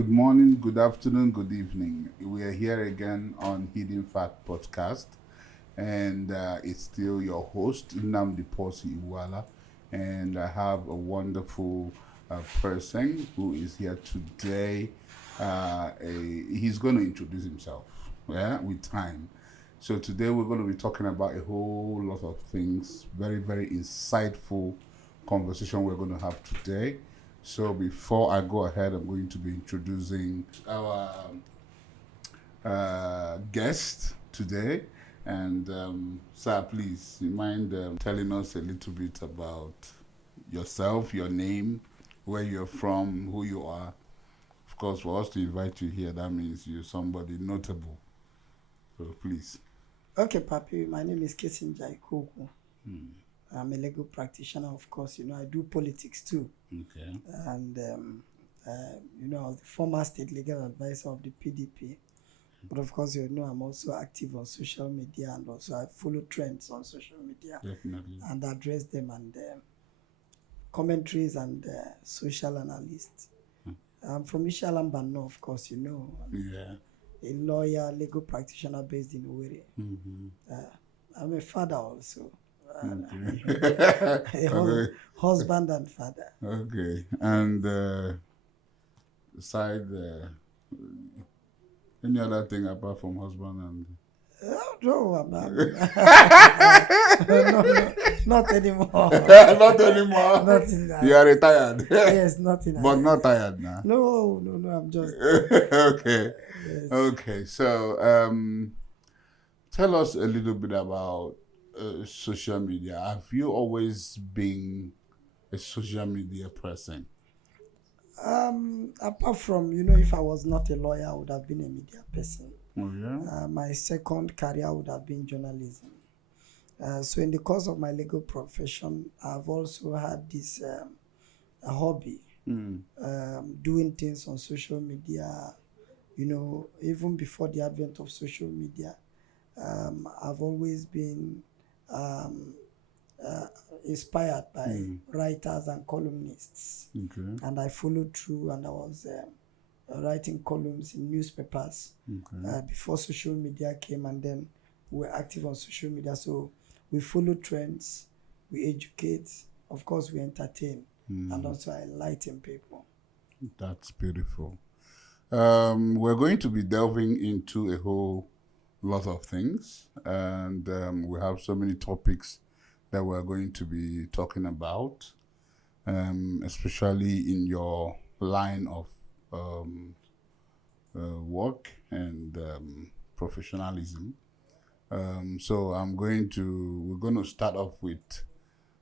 Good morning, good afternoon, good evening. We are here again on Hidden Fact podcast, and it's still your host, Nnamdi Posi Iwala, and I have a wonderful person who is here today. He's going to introduce himself, with time. So today we're going to be talking about a whole lot of things, very, very insightful conversation we're going to have today. So before I go ahead, I'm going to be introducing our guest today. And sir, please, you mind telling us a little bit about yourself, your name, where you're from, who you are? Of course, for us to invite you here, that means you're somebody notable. So please. Okay, Papi, my name is Ikeokwu. I'm a legal practitioner, of course. I do politics too. Okay. And, I was the former state legal advisor of the PDP. But of course, I'm also active on social media, and also I follow trends on social media. Definitely. And address them, and commentaries and social analysts. I'm from Ishalambano, of course, Yeah. a lawyer, legal practitioner based in Owerri. I'm a father also. Okay. Husband and father. Okay. And aside any other thing apart from husband and No, no, not anymore. not anymore. Nothing. You are retired. Yes, nothing. But not tired now. No, I'm just. Okay. Yes. Okay. So tell us a little bit about social media. Have you always been a social media person? Apart from, if I was not a lawyer, I would have been a media person. Oh, yeah? My second career would have been journalism. So in the course of my legal profession, I've also had this a hobby, doing things on social media. Even before the advent of social media, I've always been inspired by writers and columnists. Okay. And I followed through, and I was writing columns in newspapers before social media came, and then we were active on social media. So we follow trends, we educate, of course we entertain, and also enlighten people. That's beautiful. We're going to be delving into a whole lot of things, and we have so many topics that we're going to be talking about, especially in your line of work and professionalism. So we're going to start off with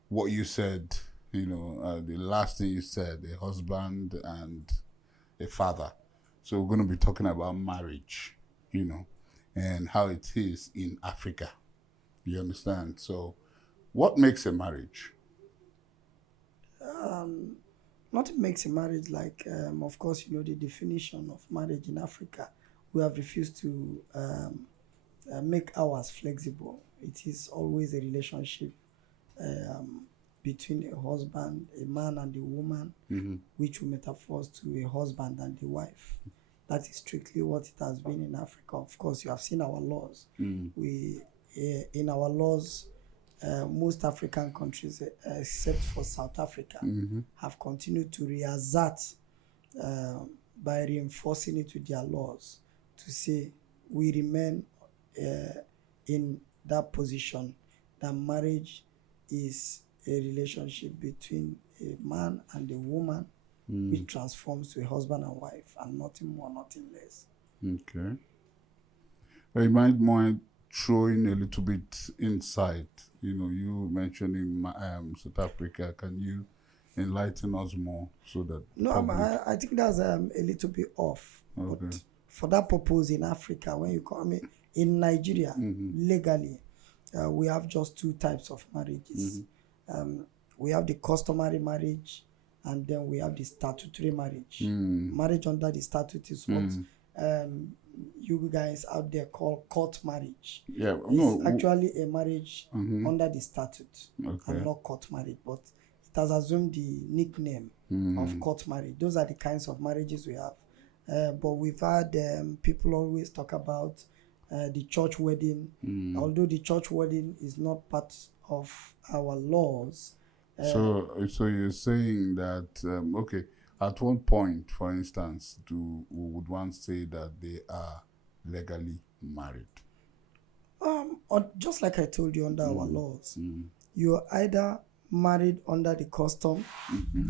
what you said, the last thing you said, a husband and a father. So we're going to be talking about marriage, and how it is in Africa. You understand? So what makes a marriage? Nothing makes a marriage like, of course, the definition of marriage in Africa. We have refused to make ours flexible. It is always a relationship between a husband, a man and a woman, which we metaphors to a husband and a wife. That is strictly what it has been in Africa. Of course, you have seen our laws. In our laws, most African countries, except for South Africa, have continued to reassert by reinforcing it with their laws to say we remain in that position, that marriage is a relationship between a man and a woman, which transforms to a husband and wife, and nothing more, nothing less. Okay. You might mind throwing a little bit insight. You mentioning South Africa. Can you enlighten us more so that? No, I think that's a little bit off. Okay. But for that purpose, in Africa, when you come in Nigeria, legally, we have just two types of marriages. We have the customary marriage, and then we have the statutory marriage. Marriage under the statute is what you guys out there call court marriage. Yeah, It's actually a marriage under the statute, and not court marriage, but it has assumed the nickname of court marriage. Those are the kinds of marriages we have. But we've had people always talk about the church wedding. Although the church wedding is not part of our laws. So you're saying that okay, at one point, for instance, we would one say that they are legally married. Or just like I told you, under our laws, you're either married under the custom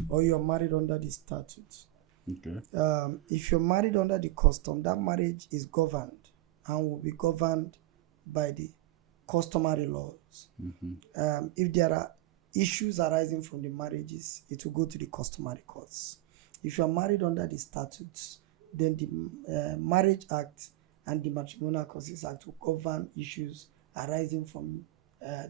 or you're married under the statute. Okay. If you're married under the custom, that marriage is governed and will be governed by the customary laws. If there are issues arising from the marriages, it will go to the customary courts. If you're married under the statutes, then the Marriage Act and the Matrimonial Causes Act will govern issues arising from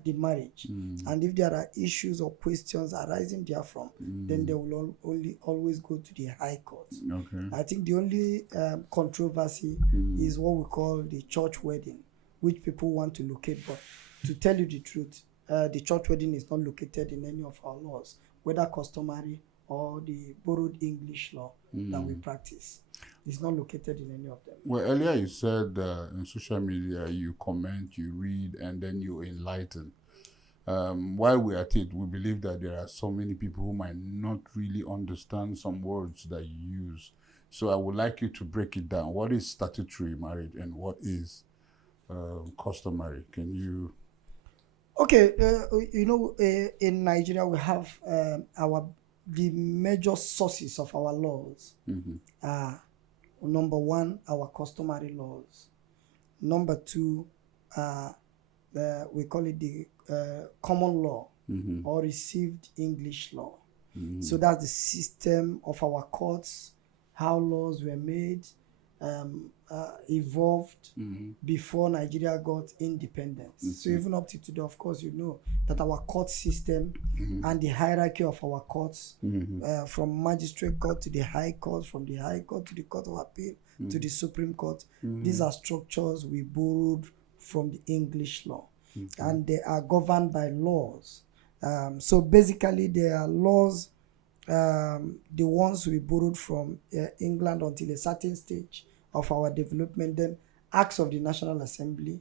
the marriage. And if there are issues or questions arising therefrom, then they will always go to the High Court. Okay. I think the only controversy is what we call the church wedding, which people want to locate. But to tell you the truth, the church wedding is not located in any of our laws, whether customary or the borrowed English law that we practice. It's not located in any of them. Well, earlier you said in social media you comment, you read, and then you enlighten. While we're at it, we believe that there are so many people who might not really understand some words that you use. So I would like you to break it down. What is statutory marriage and what is customary? Can you... Okay, in Nigeria we have the major sources of our laws are, number one, our customary laws. Number two, we call it the common law or received English law. So that's the system of our courts, how laws were made, evolved before Nigeria got independence. So even up to today, of course, you know that our court system and the hierarchy of our courts, from magistrate court to the High Court, from the High Court to the Court of Appeal to the Supreme Court, these are structures we borrowed from the English law, and they are governed by laws. So basically, there are laws, the ones we borrowed from England until a certain stage of our development, then acts of the National Assembly,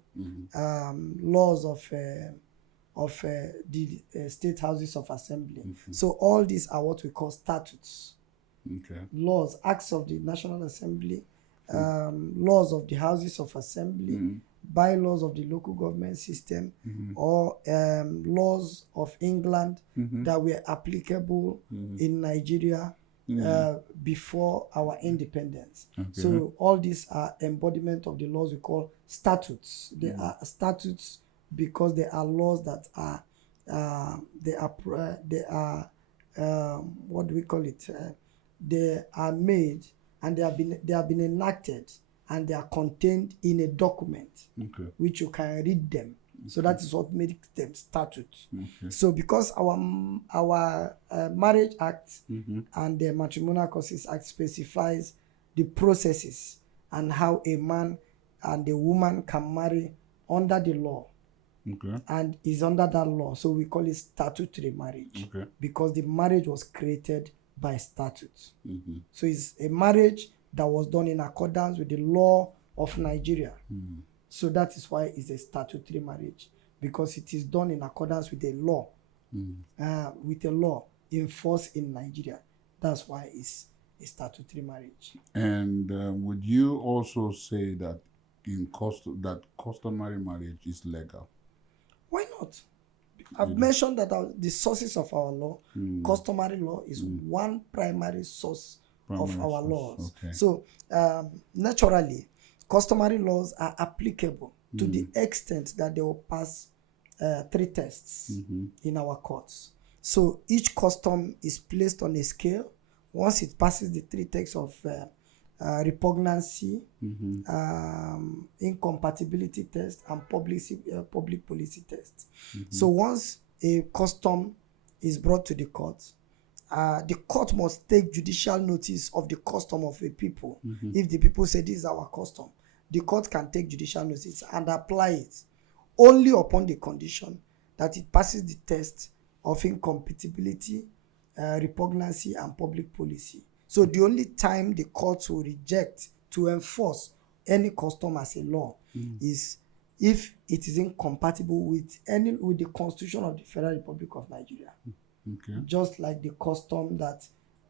laws of the state houses of assembly. So all these are what we call statutes. Okay. Laws, acts of the National Assembly, laws of the houses of assembly, bylaws of the local government system, or laws of England that were applicable in Nigeria before our independence. Okay. So all these are embodiment of the laws we call statutes. They are statutes because they are laws that are what do we call it? They are made and they have been enacted and they are contained in a document which you can read them. So that is what makes them statutes. So because our Marriage Act and the Matrimonial Causes Act specifies the processes and how a man and a woman can marry under the law, and is under that law. So we call it statutory marriage because the marriage was created by statute. So it's a marriage that was done in accordance with the law of Nigeria. So that is why it's a statutory marriage, because it is done in accordance with a law, in force in Nigeria. That's why it's a statutory marriage. And would you also say that that customary marriage is legal? Why not? I've mentioned that the sources of our law, customary law, is one primary source of our laws. So naturally, customary laws are applicable to the extent that they will pass 3 tests in our courts. So each custom is placed on a scale. Once it passes the 3 tests of repugnancy, incompatibility test, and public policy test. So once a custom is brought to the court must take judicial notice of the custom of a people. If the people say this is our custom, the court can take judicial notice and apply it only upon the condition that it passes the test of incompatibility, repugnancy, and public policy. So the only time the courts will reject to enforce any custom as a law is if it is incompatible with the Constitution of the Federal Republic of Nigeria. Okay. Just like the custom that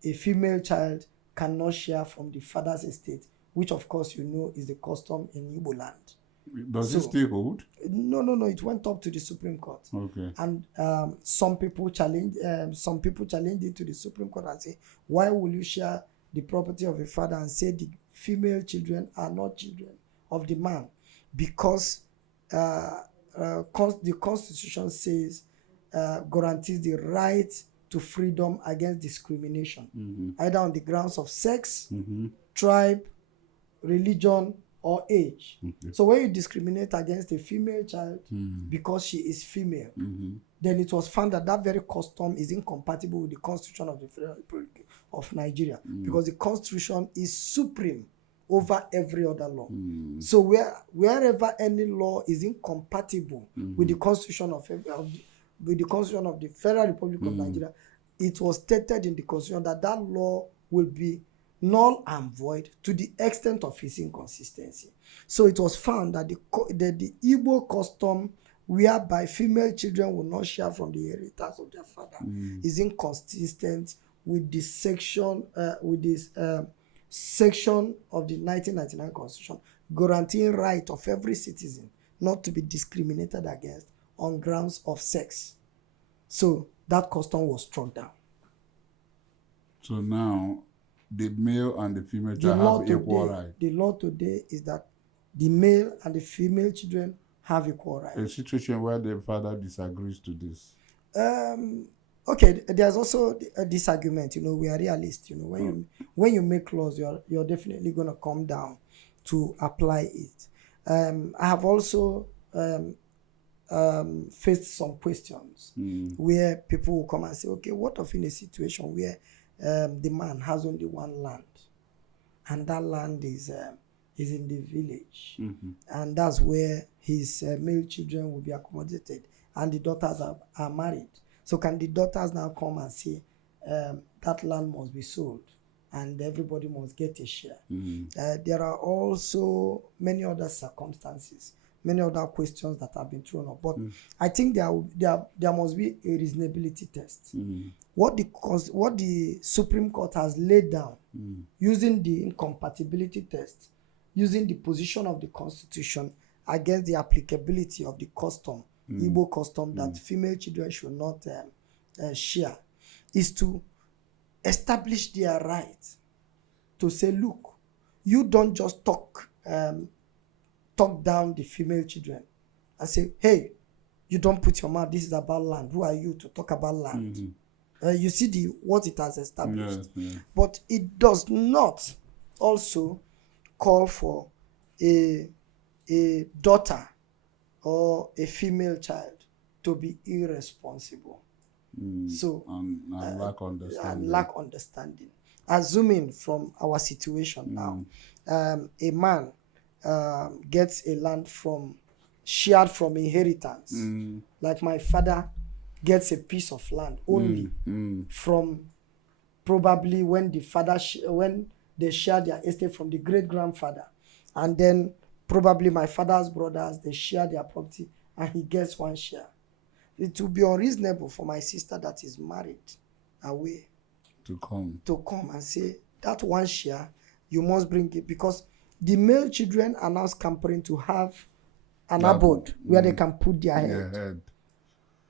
a female child cannot share from the father's estate, which of course you know is the custom in Igbo land. Does it still hold? No. It went up to the Supreme Court. Okay. And some people challenged it to the Supreme Court and say, why will you share the property of a father and say the female children are not children of the man? Because the Constitution says guarantees the right to freedom against discrimination, either on the grounds of sex, tribe, religion, or age. Okay. So when you discriminate against a female child because she is female, then it was found that that very custom is incompatible with the Constitution of the Federal Republic of Nigeria, because the Constitution is supreme over every other law. So wherever any law is incompatible with the Constitution of the Federal Republic of Nigeria, it was stated in the Constitution that that law will be null and void to the extent of its inconsistency. So it was found that the Igbo custom whereby female children will not share from the inheritance of their father is inconsistent with the section section of the 1999 Constitution guaranteeing right of every citizen not to be discriminated against on grounds of sex. So that custom was struck down. So now the male and the female child have equal rights. The law today is that the male and the female children have equal rights. A situation where the father disagrees to this. Okay, there's also a disagreement. We are realists. When you make laws, you're definitely going to come down to apply it. I have also faced some questions where people will come and say, okay, what if in a situation where the man has only one land, and that land is in the village, and that's where his male children will be accommodated, and the daughters are married. So can the daughters now come and say that land must be sold and everybody must get a share? There are also many other circumstances, many other questions that have been thrown up. But I think there must be a reasonability test. What the Supreme Court has laid down using the incompatibility test, using the position of the Constitution against the applicability of the custom, Igbo custom, that female children should not share, is to establish their right to say, look, you don't just talk down the female children and say, hey, you don't put your mouth, this is about land. Who are you to talk about land? You see what it has established. But it does not also call for a daughter or a female child to be irresponsible. So and lack understanding. Assuming from our situation now, a man gets a land shared from inheritance, like my father gets a piece of land only from probably when the father when they share their estate from the great grandfather, and then probably my father's brothers, they share their property and he gets one share. It will be unreasonable for my sister that is married away to come and say that one share you must bring it, because the male children are now scampering to have an abode where they can put their head.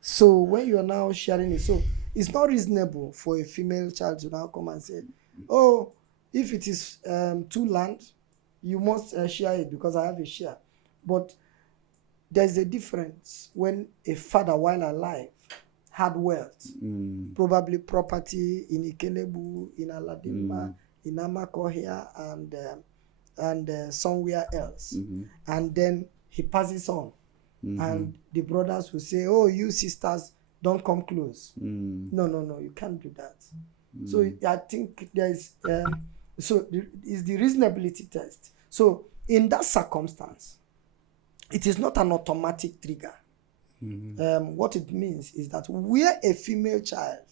So when you are now sharing it, so it's not reasonable for a female child to now come and say, oh, if it is 2 land, you must share it because I have a share. But there's a difference when a father, while alive, had wealth, probably property in Ikeokwu, in Aladima, in Amakohia, and somewhere else. And then he passes on. And the brothers will say, oh, you sisters, don't come close. No, you can't do that. So I think there's, it's the reasonability test. So in that circumstance, it is not an automatic trigger. What it means is that where a female child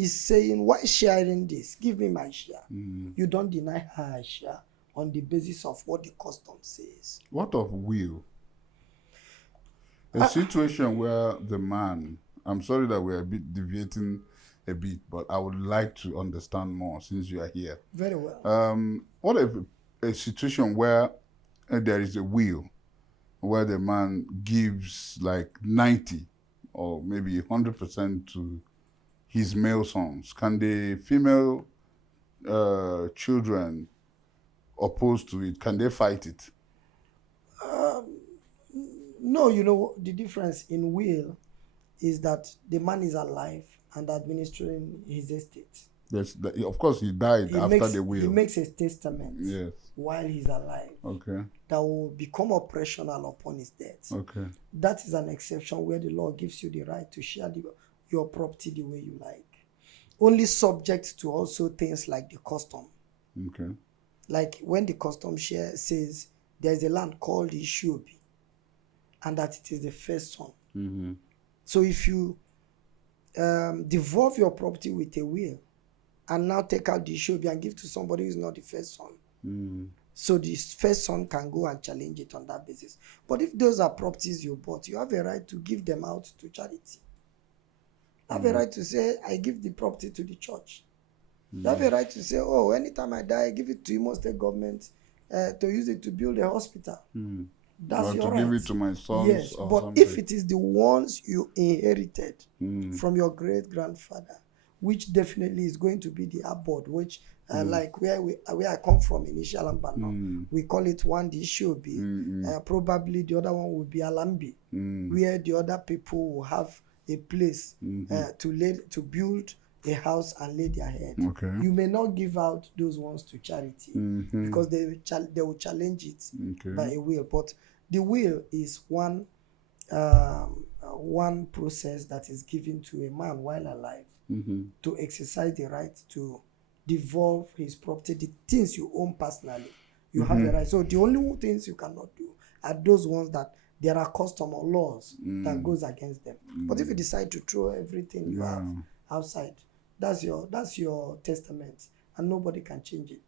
is saying, why sharing this? Give me my share. You don't deny her a share on the basis of what the custom says. What of will? A situation where the man, I'm sorry that we're a bit deviating a bit, but I would like to understand more since you are here. Very well. What if a situation where there is a will, where the man gives like 90 or maybe 100% to his male sons? Can the female children oppose to it? Can they fight it? No, you know, the difference in will is that the man is alive and administering his estate. Yes, of course, he died after the will. He makes a testament Yes. while he's alive. Okay. That will become operational upon his death. Okay. That is an exception where the law gives you the right to share your property the way you like. Only subject to also things like the custom. Okay. Like when the custom share says there's a land called Ikeokwu, and that it is the first son. Mm-hmm. So if you devolve your property with a will and now take out the Ikeokwu and give to somebody who is not the first son, so the first son can go and challenge it on that basis. But if those are properties you bought, you have a right to give them out to charity. You have a right to say, I give the property to the church. You have a right to say, oh, anytime I die, I give it to Imo State government to use it to build a hospital. That's your right. To give it to my sons. Yes, or but something. if it is the ones you inherited from your great-grandfather, which definitely is going to be the abode, which like where I come from in Ishalambano, we call it one the Ikeokwu. Probably the other one will be Alambi, where the other people will have a place to build a house and lay their head. Okay. You may not give out those ones to charity because they will challenge it by a will. But the will is one process that is given to a man while alive to exercise the right to devolve his property, the things you own personally. You have a right. So the only things you cannot do are those ones that there are custom or laws that goes against them. But if you decide to throw everything you have outside, that's your testament, and nobody can change it.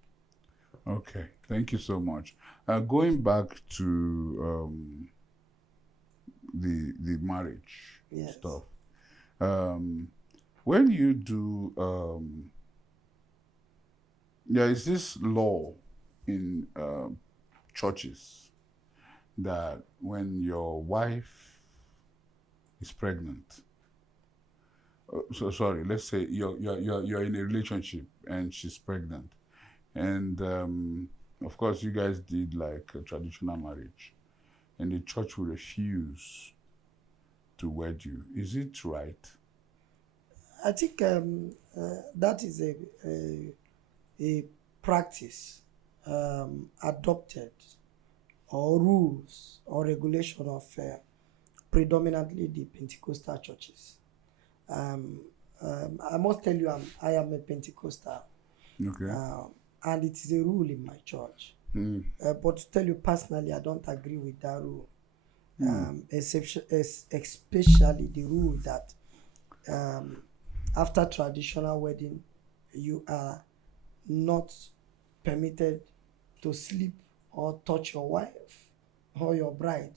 Okay, thank you so much. Going back to the marriage stuff. When you do, there is this law in churches that when your wife is pregnant, let's say you're in a relationship and she's pregnant, and of course you guys did like a traditional marriage, and the church will refuse to wed you. Is it right? I think that is a practice adopted, or rules or regulation of predominantly the Pentecostal churches. I must tell you, I am a Pentecostal. Okay. And it is a rule in my church. But to tell you personally, I don't agree with that rule. Especially the rule that after traditional wedding, you are not permitted to sleep or touch your wife or your bride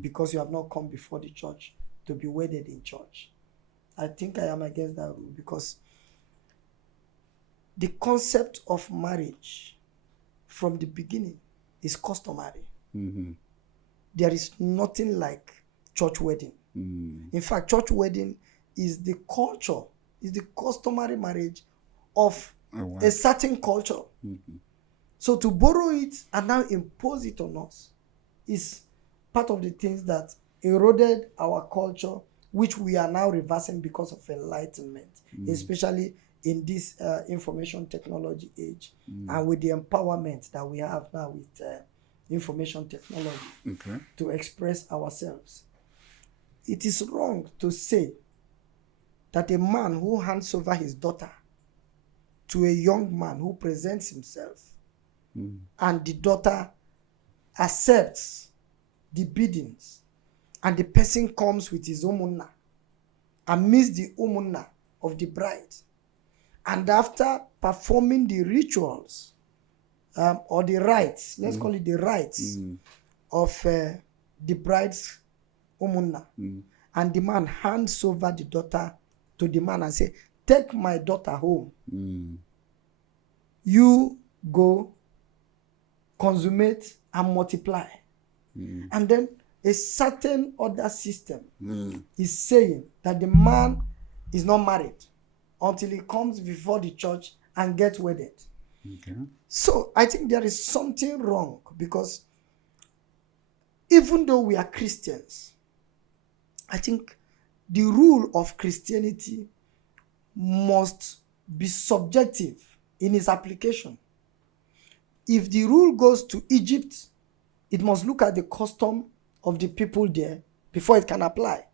because you have not come before the church to be wedded in church. I think I am against that rule because the concept of marriage from the beginning is customary. There is nothing like church wedding. In fact, church wedding is the culture, is the customary marriage of a certain culture. So to borrow it and now impose it on us is part of the things that eroded our culture, which we are now reversing because of enlightenment, especially in this information technology age, and with the empowerment that we have now with information technology to express ourselves. It is wrong to say that a man who hands over his daughter to a young man who presents himself and the daughter accepts the biddings and the person comes with his umunna and meets the umunna of the bride And after performing the rituals or the rites, let's call it the rites of the bride's umunna, and the man hands over the daughter to the man and say, take my daughter home. You go consummate and multiply. And then a certain other system is saying that the man is not married until he comes before the church and gets wedded. Okay. So I think there is something wrong, because even though we are Christians, I think the rule of Christianity must be subjective in its application. If the rule goes to Egypt, it must look at the custom of the people there before it can apply.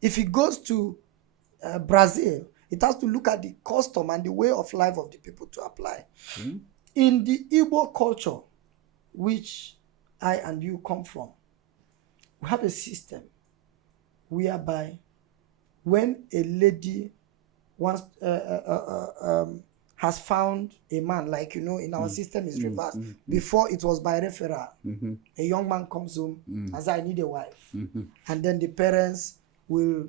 If it goes to Brazil, it has to look at the custom and the way of life of the people to apply. In the Igbo culture, which I and you come from, we have a system whereby when a lady wants has found a man, like, you know, in our system is reversed. Before it was by referral. A young man comes home and says, I need a wife. And then the parents will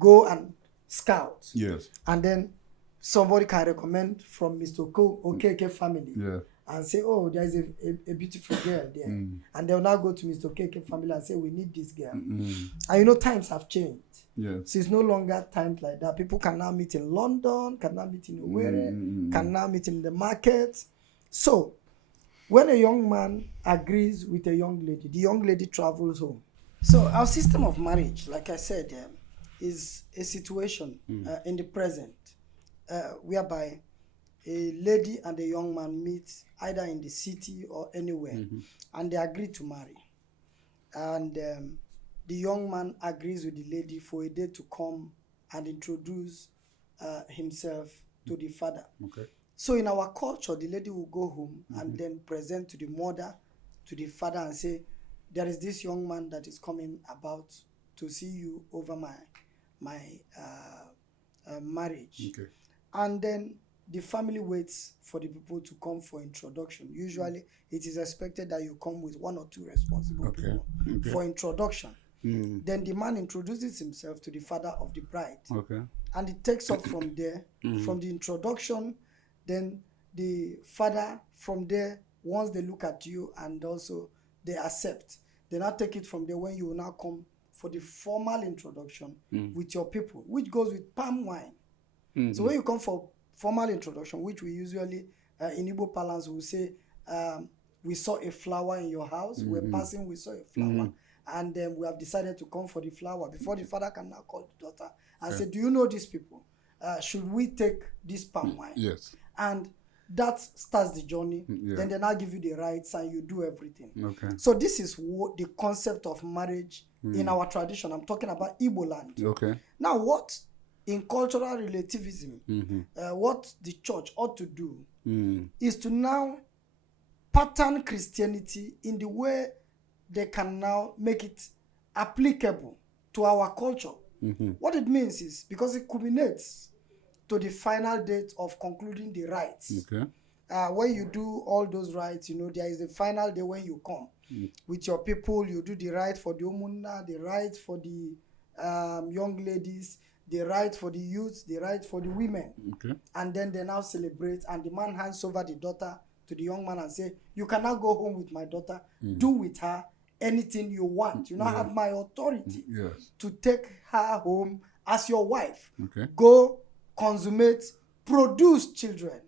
go and scout. Yes. And then somebody can recommend from Mr. Okeke family. Yeah. And say, oh, there is a beautiful girl there. And they'll now go to Mr. Okeke family and say, we need this girl. And you know, times have changed. Yes. So it's no longer times like that. People can now meet in London, can now meet in Owerri, can now meet in the market. So when a young man agrees with a young lady, the young lady travels home. So our system of marriage, like I said, is a situation in the present whereby a lady and a young man meet either in the city or anywhere, and they agree to marry. And the young man agrees with the lady for a day to come and introduce himself to the father. Okay. So in our culture, the lady will go home and then present to the mother, to the father, and say, there is this young man that is coming about to see you over my marriage. Okay. And then the family waits for the people to come for introduction. Usually, it is expected that you come with one or two responsible people for introduction. Then the man introduces himself to the father of the bride. Okay. And it takes up from there, from the introduction. Then the father from there, once they look at you and also they accept, they now take it from there when you will now come for the formal introduction with your people, which goes with palm wine. So when you come for formal introduction, which we usually, in Igbo parlance, will say, we saw a flower in your house, we're passing, we saw a flower, and then we have decided to come for the flower. Before the father can now call the daughter and say, do you know these people? Should we take this palm wine? Yes. And that starts the journey. Then they now give you the rights and you do everything. Okay. So this is what the concept of marriage in our tradition. I'm talking about Igbo land. Okay. Now, what in cultural relativism, what the church ought to do is to now pattern Christianity in the way they can now make it applicable to our culture. What it means is, because it culminates to the final date of concluding the rites. Okay. When you do all those rites, you know, there is a final day when you come with your people. You do the rite for the umunna, the rite for the young ladies, the rite for the youth, the rite for the women. Okay. And then they now celebrate, and the man hands over the daughter to the young man and say, you can now go home with my daughter, do with her anything you want. You now have my authority to take her home as your wife. Okay. Go consummate, produce children.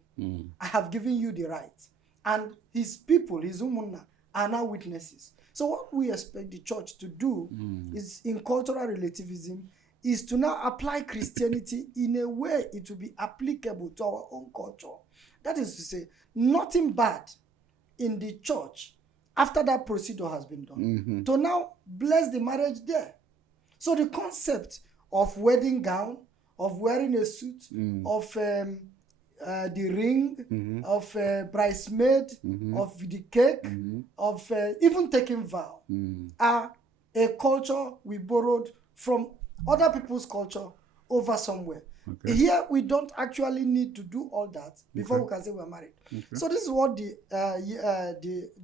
I have given you the right. And his people, his umunna, are now witnesses. So what we expect the church to do is, in cultural relativism, is to now apply Christianity in a way it will be applicable to our own culture. That is to say, nothing bad in the church after that procedure has been done to now bless the marriage there. So the concept of wedding gown, of wearing a suit, of the ring, of bridesmaid, of the cake, of even taking vow, are a culture we borrowed from other people's culture over somewhere. Okay. Here, we don't actually need to do all that before we can say we're married. Okay. So this is what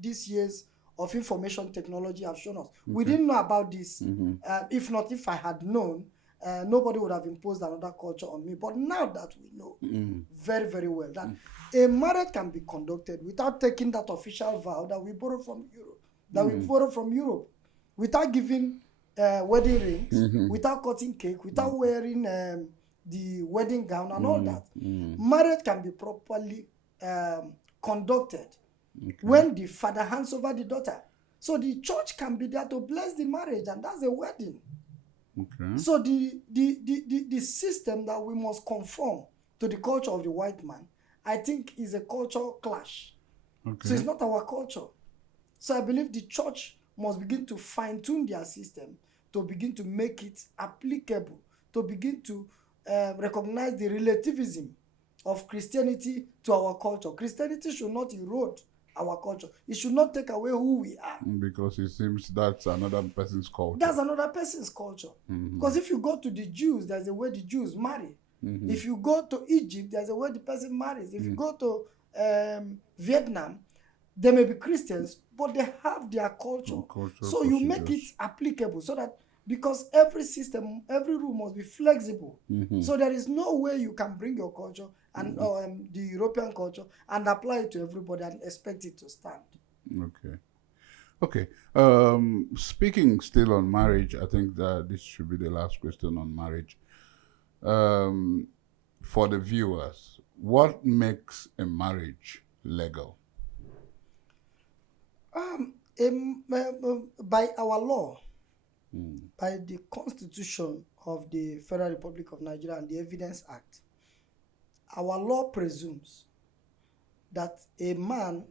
this years of information technology have shown us. We didn't know about this. If I had known, nobody would have imposed another culture on me. But now that we know very, very well that a marriage can be conducted without taking that official vow that we borrowed from Europe, without giving wedding rings, without cutting cake, without wearing the wedding gown and all that. Marriage can be properly conducted when the father hands over the daughter. So the church can be there to bless the marriage, and that's a wedding. Okay. So the system that we must conform to the culture of the white man, I think, is a cultural clash. Okay. So it's not our culture. So I believe the church must begin to fine-tune their system to begin to make it applicable, to begin to recognize the relativism of Christianity to our culture. Christianity should not erode our culture. It should not take away who we are. Because it seems that's another person's culture. That's another person's culture. Because if you go to the Jews, there's a way the Jews marry. If you go to Egypt, there's a way the person marries. If you go to Vietnam, they may be Christians, but they have their culture. So you make it applicable so that, because every system, every rule must be flexible. So there is no way you can bring your culture and the European culture and apply it to everybody and expect it to stand. Okay. Speaking still on marriage, I think that this should be the last question on marriage. For the viewers, what makes a marriage legal? By our law, by the Constitution of the Federal Republic of Nigeria and the Evidence Act, our law presumes that a man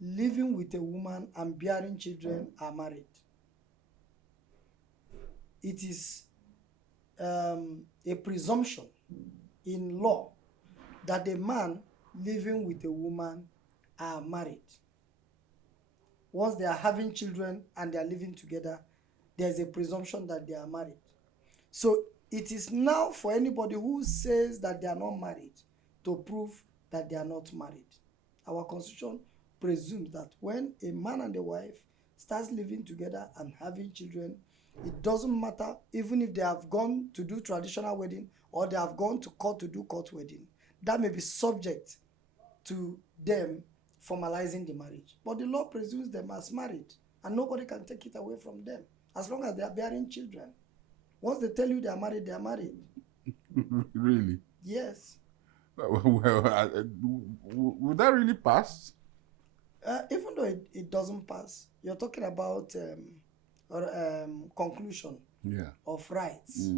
living with a woman and bearing children are married. It is a presumption in law that a man living with a woman are married. Once they are having children and they are living together, there's a presumption that they are married. So it is now for anybody who says that they are not married to prove that they are not married. Our Constitution presumes that when a man and a wife starts living together and having children, it doesn't matter even if they have gone to do traditional wedding or they have gone to court to do court wedding. That may be subject to them formalizing the marriage. But the law presumes them as married, and nobody can take it away from them as long as they are bearing children. Once they tell you they are married, they are married. Really? Yes. Well, would that really pass? Even though it doesn't pass, you're talking about conclusion of rights.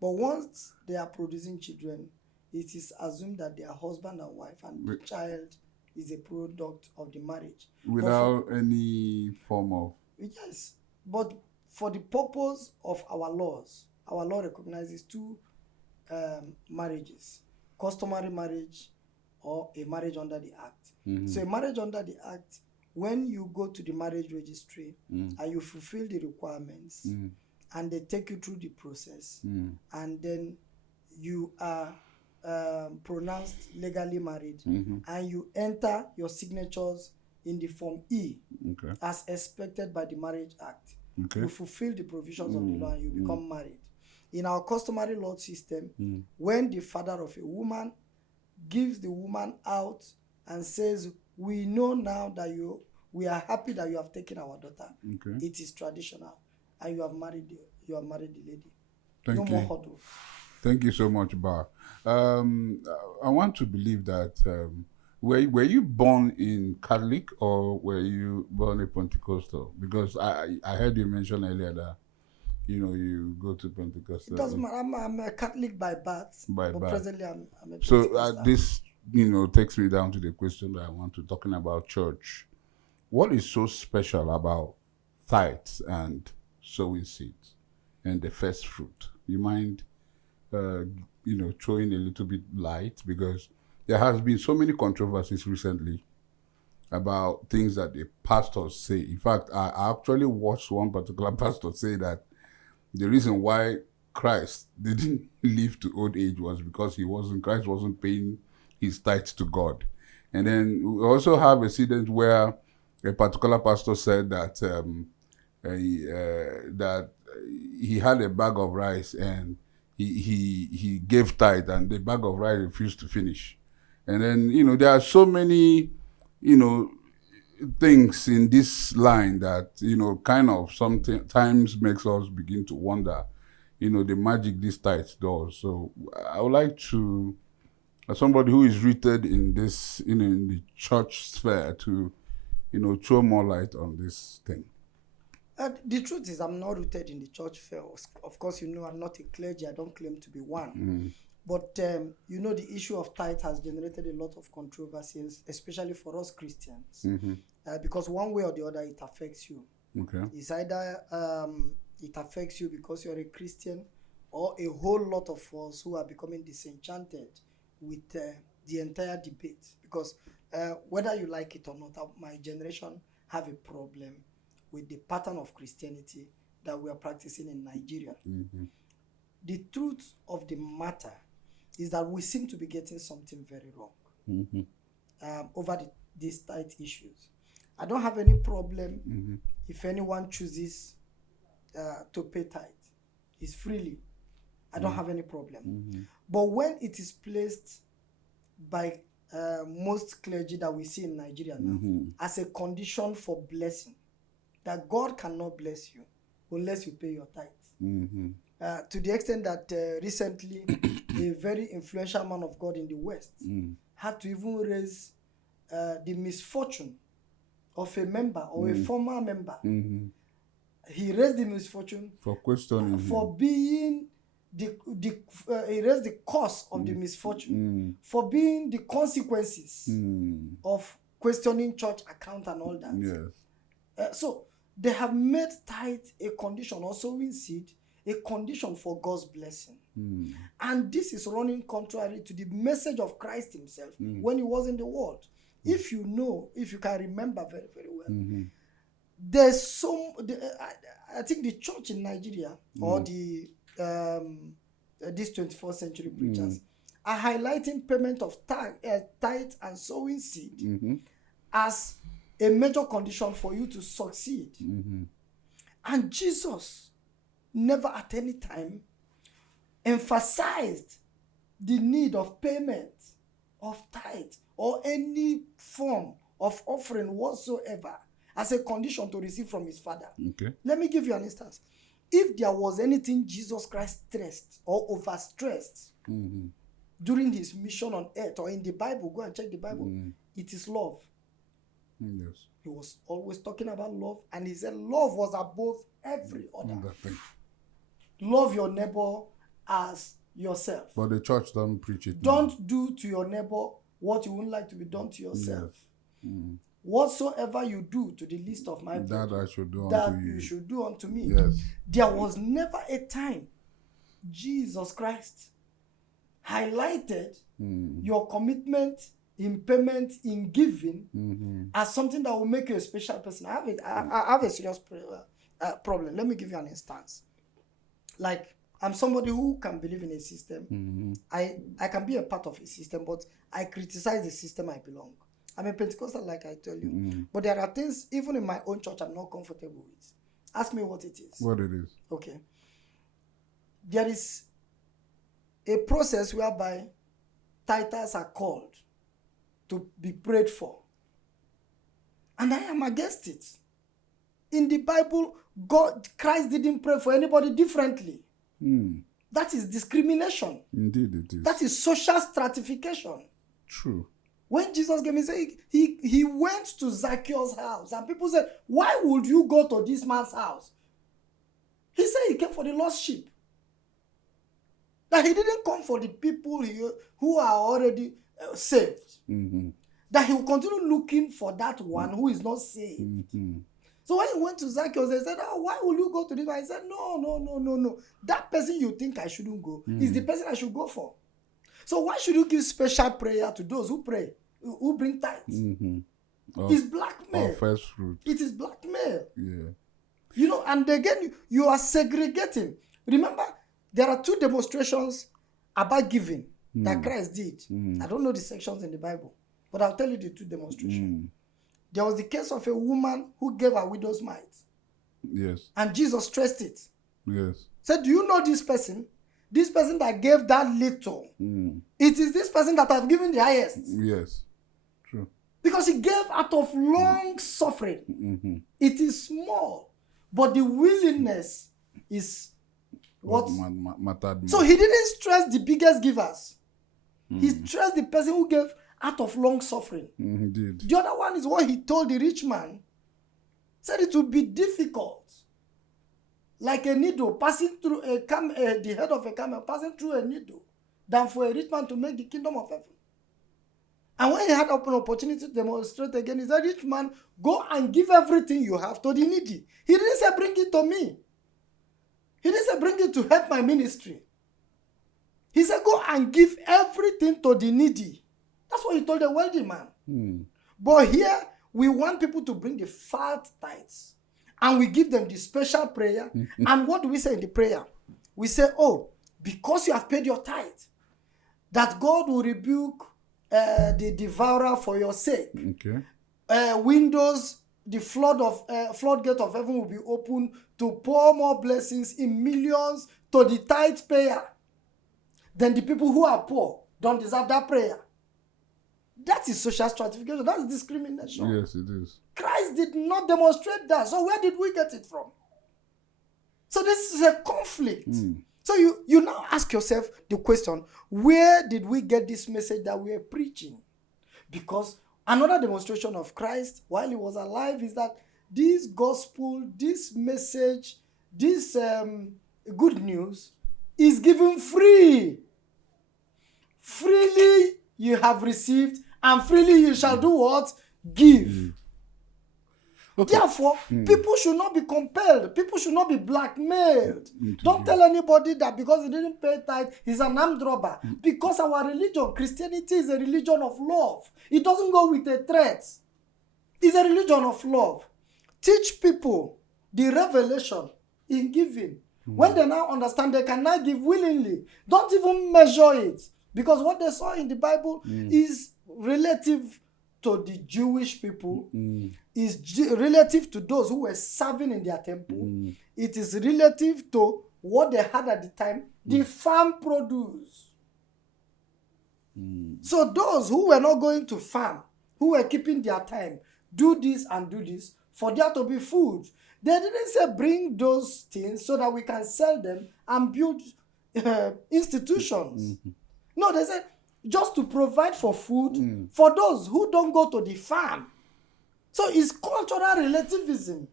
But once they are producing children, it is assumed that they are husband and wife, and the child is a product of the marriage. Without any form of... Yes, but for the purpose of our laws, our law recognizes two marriages: customary marriage or a marriage under the Act. So a marriage under the Act, when you go to the marriage registry and you fulfill the requirements and they take you through the process and then you are pronounced legally married and you enter your signatures in the Form E as expected by the Marriage Act. You fulfill the provisions of the law and you become married. In our customary law system, when the father of a woman gives the woman out and says, we know now that we are happy that you have taken our daughter, it is traditional, and you have married the lady. Thank you. More hurdle. Thank you so much, Bar. I want to believe that were you born in Catholic or were you born a Pentecostal? Because I heard you mention earlier that you go to Pentecostal. It doesn't matter. I'm a Catholic by birth, but presently I'm a Pentecostal. So this takes me down to the question that I want to talking about church. What is so special about tithes and sowing seeds and the first fruit? You mind throwing a little bit light, because there has been so many controversies recently about things that the pastors say. In fact, I actually watched one particular pastor say that the reason why Christ didn't live to old age was because Christ wasn't paying his tithe to God. And then we also have a incident where a particular pastor said that that he had a bag of rice and he gave tithe and the bag of rice refused to finish. And then, there are so many, things in this line that, kind of sometimes makes us begin to wonder, the magic this tithe does. So I would like to, as somebody who is rooted in this, in the church sphere, to, throw more light on this thing. The truth is, I'm not rooted in the church sphere. Of course, I'm not a clergy. I don't claim to be one. But, the issue of tithe has generated a lot of controversies, especially for us Christians. Because one way or the other, it affects you. Okay. It's either it affects you because you're a Christian, or a whole lot of us who are becoming disenchanted with the entire debate. Because whether you like it or not, my generation have a problem with the pattern of Christianity that we are practicing in Nigeria. The truth of the matter is that we seem to be getting something very wrong over these tithe issues. I don't have any problem if anyone chooses to pay tithe. It's freely. I don't have any problem. But when it is placed by most clergy that we see in Nigeria now as a condition for blessing, that God cannot bless you unless you pay your tithe. To the extent that recently a very influential man of God in the West had to even raise the misfortune of a member or a former member. He raised the misfortune for questioning for being he raised the cause of the misfortune for being the consequences of questioning church account and all that. Yes. So they have made tithe a condition, or sowing seed a condition for God's blessing. And this is running contrary to the message of Christ himself when he was in the world. If you can remember very, very well, there's I think the church in Nigeria or the these 21st century preachers are highlighting payment of tithe and sowing seed as a major condition for you to succeed. And Jesus never at any time emphasized the need of payment of tithe or any form of offering whatsoever as a condition to receive from his Father. Okay. Let me give you an instance. If there was anything Jesus Christ stressed or overstressed during his mission on earth or in the Bible, go and check the Bible, it is love. Yes. He was always talking about love, and he said love was above every other. Love your neighbor as yourself. But the church don't preach it. Don't do to your neighbor what you wouldn't like to be done to yourself. Whatsoever you do to the least of my brethren, that I should do that unto you. you should do unto me. Yes. There was never a time Jesus Christ highlighted your commitment in payment, in giving, as something that will make you a special person. I have a serious problem. Let me give you an instance. Like, I'm somebody who can believe in a system. I can be a part of a system, but I criticize the system I belong. I'm a Pentecostal, like I tell you. But there are things, even in my own church, I'm not comfortable with. Ask me what it is. What it is. Okay. There is a process whereby titles are called to be prayed for. And I am against it. In the Bible, Christ didn't pray for anybody differently. That is discrimination. Indeed it is. That is social stratification. True. When Jesus came, he went to Zacchaeus' house, and people said, why would you go to this man's house? He said he came for the lost sheep. That he didn't come for the people who are already saved. That he will continue looking for that one who is not saved. So when he went to Zacchaeus, they said, why will you go to this one? He said, no. That person you think I shouldn't go is the person I should go for. So why should you give special prayer to those who pray, who bring tithes? It's blackmail. First fruit. It is blackmail. Yeah. And again, you are segregating. Remember, there are 2 demonstrations about giving that Christ did. I don't know the sections in the Bible, but I'll tell you the 2 demonstrations. There was the case of a woman who gave her widow's mite. Yes. And Jesus stressed it. Yes. Said, do you know this person? This person that gave that little. It is this person that has given the highest. Yes. True. Because he gave out of long suffering. It is small, but the willingness is what mattered. So he didn't stress the biggest givers. He stressed the person who gave out of long suffering. Indeed. The other one is what he told the rich man. Said it would be difficult, like a needle passing through the head of a camel passing through a needle, than for a rich man to make the kingdom of heaven. And when he had an opportunity to demonstrate again, he said, rich man, go and give everything you have to the needy. He didn't say, bring it to me. He didn't say, bring it to help my ministry. He said, go and give everything to the needy. That's what he told the wealthy man. But here, we want people to bring the fat tithes. And we give them the special prayer. And what do we say in the prayer? We say, oh, because you have paid your tithe, that God will rebuke the devourer for your sake. Okay. Windows, the floodgate of heaven will be open to pour more blessings in millions to the tithe payer. Then the people who are poor don't deserve that prayer. That is social stratification. That's discrimination. Yes, it is. Christ did not demonstrate that. So where did we get it from? So this is a conflict. So you now ask yourself the question, where did we get this message that we are preaching? Because another demonstration of Christ while he was alive is that this gospel, this message, this good news is given free. Freely you have received, and freely you shall do what? Give. Okay. Therefore, people should not be compelled. People should not be blackmailed. Don't tell anybody that because he didn't pay tithe, he's an armed robber. Because our religion, Christianity, is a religion of love. It doesn't go with a threat. It's a religion of love. Teach people the revelation in giving. When they now understand, they can now give willingly. Don't even measure it. Because what they saw in the Bible is relative to the Jewish people, is relative to those who were serving in their temple. It is relative to what they had at the time, the farm produce. So those who were not going to farm, who were keeping their time, do this and do this, for there to be food. They didn't say bring those things so that we can sell them and build institutions. No, they said just to provide for food for those who don't go to the farm. So it's cultural relativism.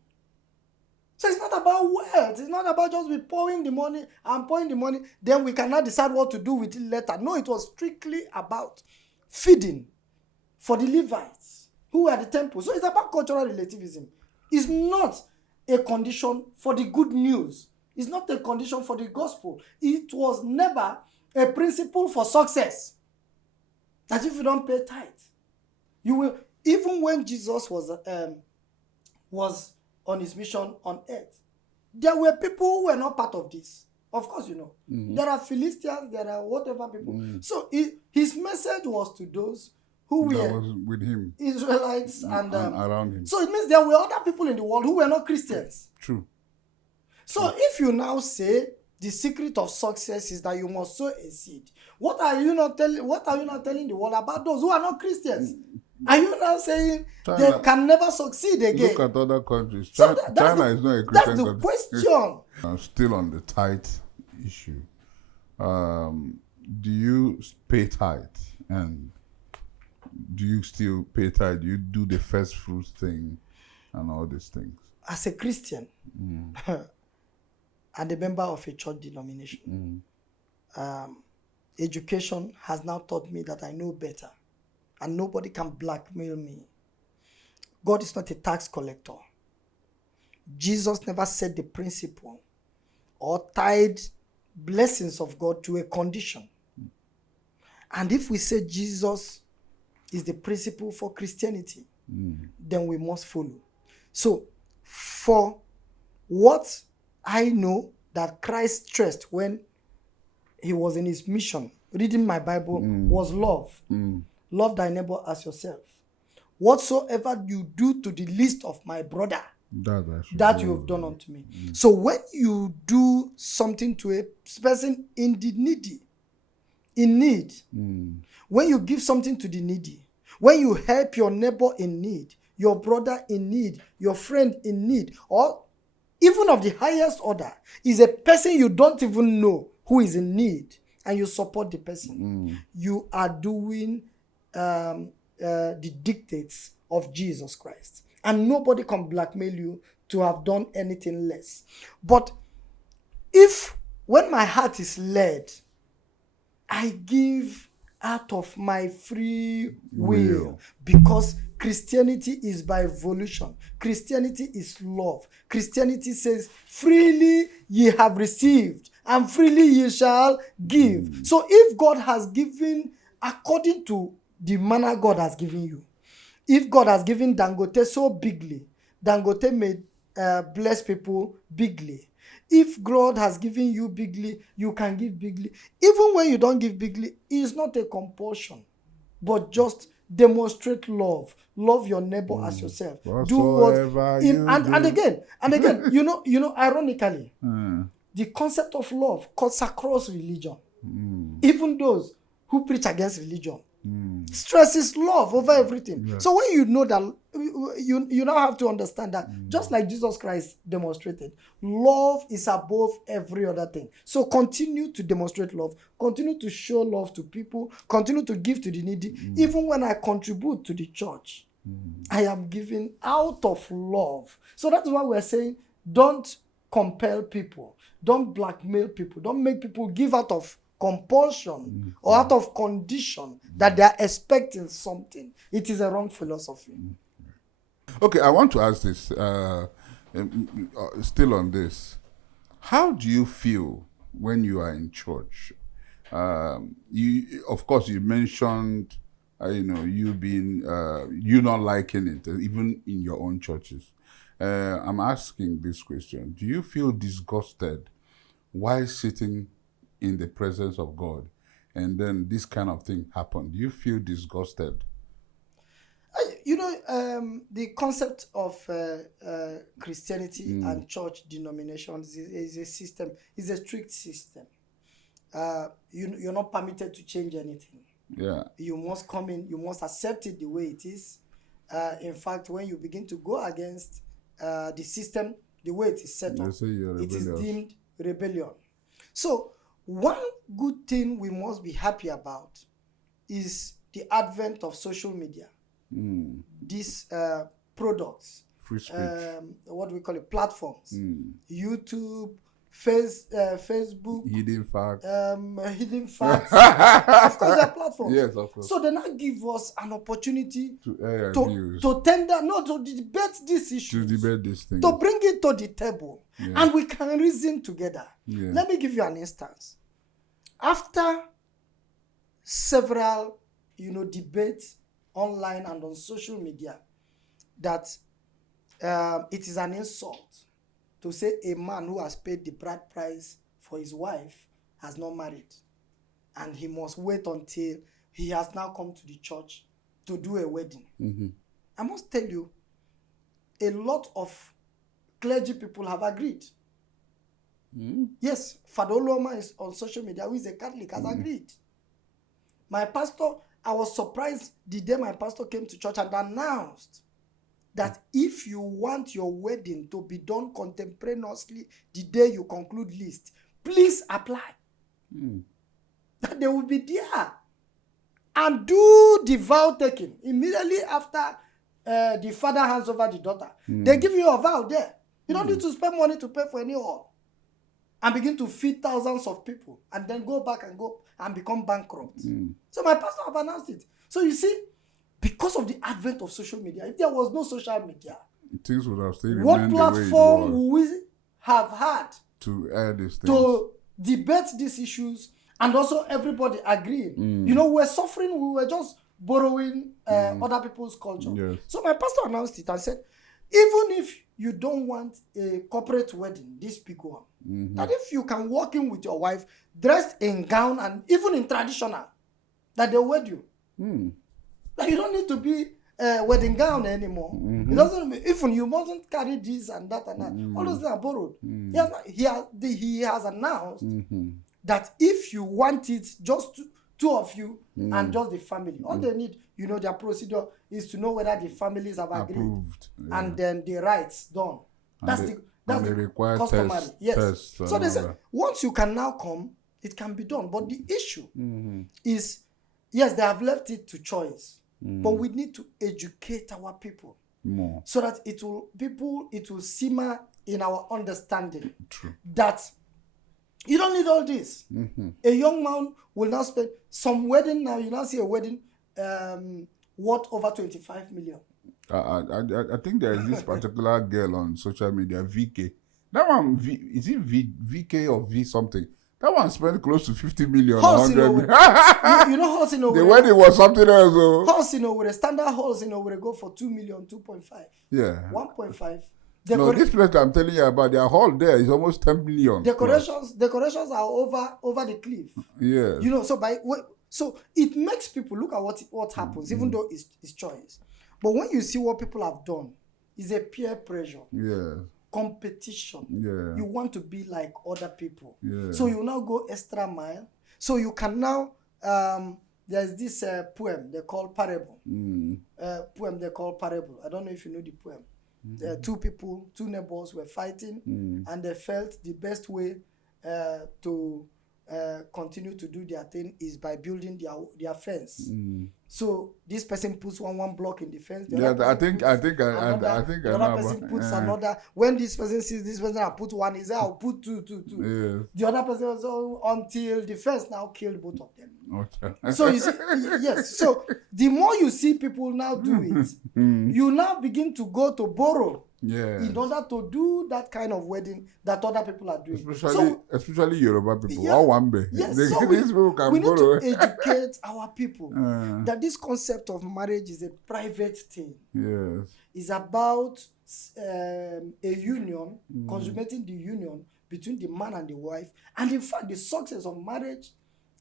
So it's not about wealth. It's not about just we pouring the money and pouring the money. Then we cannot decide what to do with it later. No, it was strictly about feeding for the Levites who were at the temple. So it's about cultural relativism. It's not a condition for the good news. It's not a condition for the gospel. It was never a principle for success. That if you don't pay tithe, you will. Even when Jesus was on his mission on earth, there were people who were not part of this. Of course, you know. There are Philistines, there are whatever people. So his message was to those who were with him, Israelites and around him. So it means there were other people in the world who were not Christians. True. So if you now say the secret of success is that you must sow a seed, what are you not telling the world about those who are not Christians? Are you now saying China, they can never succeed again? Look at other countries. So China is not a Christian country. That's the question. Still on the tithe issue. Do you pay tithe? And do you still pay tithe? Do you do the first fruits thing and all these things? As a Christian, and a member of a church denomination, education has now taught me that I know better. And nobody can blackmail me. God is not a tax collector. Jesus never set the principle or tied blessings of God to a condition. And if we say Jesus is the principle for Christianity, then we must follow. So, for what I know that Christ stressed when he was in his mission, reading my Bible, was love. Love thy neighbor as yourself. Whatsoever you do to the least of my brother, that you have done unto me. So when you do something to a person in need, when you give something to the needy, when you help your neighbor in need, your brother in need, your friend in need, or even of the highest order, is a person you don't even know who is in need, and you support the person, you are doing the dictates of Jesus Christ. And nobody can blackmail you to have done anything less. But if, when my heart is led, I give out of my free will, because Christianity is by volition. Christianity is love. Christianity says, freely ye have received, and freely ye shall give. So if God has given according to the manner God has given you, if God has given Dangote so bigly, Dangote may bless people bigly. If God has given you bigly, you can give bigly. Even when you don't give bigly, it's not a compulsion, but just demonstrate love. Love your neighbor as yourself. Do what and again, you know, ironically, the concept of love cuts across religion. Even those who preach against religion stresses love over everything. Yes. So when you know that, you now have to understand that just like Jesus Christ demonstrated, love is above every other thing. So continue to demonstrate love, continue to show love to people, continue to give to the needy. Even when I contribute to the church, I am giving out of love. So that's why we're saying, don't compel people, don't blackmail people, don't make people give out of compulsion or out of condition that they are expecting something. It is a wrong philosophy. Okay, I want to ask this, still on this. How do you feel when you are in church? Of course, you mentioned, you being, you not liking it, even in your own churches. I'm asking this question. Do you feel disgusted while sitting in the presence of God, and then this kind of thing happened? Do you feel disgusted? The concept of Christianity and church denominations is a system, is a strict system. You're not permitted to change anything. Yeah. You must come in, you must accept it the way it is. In fact, when you begin to go against the system, the way it is set up, it is deemed rebellion. So, one good thing we must be happy about is the advent of social media. These products, free speech, what do we call it, platforms, YouTube, Facebook, HiddenFacts, HiddenFacts. Of course, they're platforms. Yes, of course. So they now give us an opportunity to debate these issues, to debate these things, to bring it to the table, and we can reason together. Let me give you an instance. After several, debates online and on social media, that it is an insult to say a man who has paid the bride price for his wife has not married, and he must wait until he has now come to the church to do a wedding. I must tell you, a lot of clergy people have agreed. Yes, Father Oloma is on social media, who is a Catholic, has agreed. My pastor, I was surprised the day my pastor came to church and announced that if you want your wedding to be done contemporaneously the day you conclude list, please apply. That they will be there and do the vow taking immediately after the father hands over the daughter. They give you a vow there. You don't need to spend money to pay for any hall and begin to feed thousands of people and then go back and become bankrupt. So my pastor have announced it. So you see, because of the advent of social media, if there was no social media, things would have stayed. What platform would we have had to air these things, to debate these issues, and also everybody agreeing? We're suffering. We were just borrowing other people's culture. Yes. So my pastor announced it and said, even if you don't want a corporate wedding, this big one, that if you can walk in with your wife dressed in gown and even in traditional, that they'll wed you. That you don't need to be a wedding gown anymore. It doesn't. Even you mustn't carry this and that and that. All those things are borrowed. He has announced that if you want it, just two of you and just the family. All they need, their procedure is to know whether the families have agreed, and then the rights done. That's the required customary. Yes. So they say once you can now come, it can be done. But the issue is, yes, they have left it to choice, but we need to educate our people more, so that it will simmer in our understanding. True. That you don't need all this. A young man will now spend some wedding now. You now see a wedding worth over 25 million. I think there is this particular girl on social media, VK. That one, is it VK or V something? That one spent close to 50 million. Horse in Owerri. you know horse in Owerri. The wedding was something else, though. Horse in Owerri, standard horse in Owerri go for 2 million, 2.5. Yeah. 1.5. This place I'm telling you about, their hall there is almost 10 million. Decorations are over the cliff. Yeah. So it makes people look at what happens, even though it's choice. But when you see what people have done, it's a peer pressure. Yeah. Competition. Yeah. You want to be like other people. Yeah. So you now go extra mile. So you can now there's this poem they call parable. Poem they call parable. I don't know if you know the poem. Two neighbors were fighting, and they felt the best way to continue to do their thing is by building their fence. So this person puts one block in the fence. I think the other person puts another. When this person sees this person, I put one. He says, "I'll put two." Yeah. The other person also, until the fence now killed both of them. Okay. So you see, yes. So the more you see people now do it, you now begin to go to borrow. Yeah. In order to do that kind of wedding that other people are doing. Especially Yoruba people. Yeah, Wambe. Yes, these people can we need borrow. to educate our people that this concept of marriage is a private thing. Yes. It's about a union, consummating the union between the man and the wife. And in fact, the success of marriage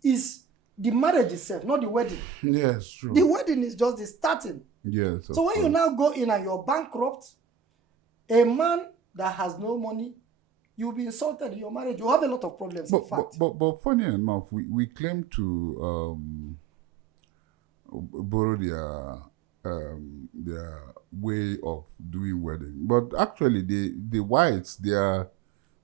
is the marriage itself, not the wedding. Yes, true. The wedding is just the starting. Yes. So when you now go in and you're bankrupt, a man that has no money, you'll be insulted in your marriage. You have a lot of problems, in fact. But funny enough, we claim to borrow their way of doing wedding. But actually, the whites, their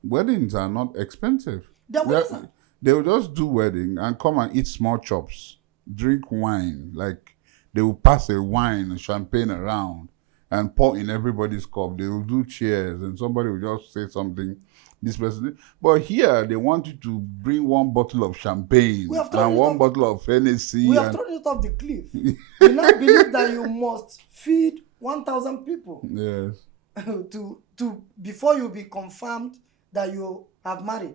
weddings are not expensive. They will just do wedding and come and eat small chops, drink wine. Like, they will pass a wine, a champagne around, and pour in everybody's cup. They will do cheers, and somebody will just say something. This person, but here they want you to bring one bottle of champagne and one bottle of Hennessy. We have thrown it off the cliff. You now believe that you must feed 1,000 people. Yes. to before you be confirmed that you have married.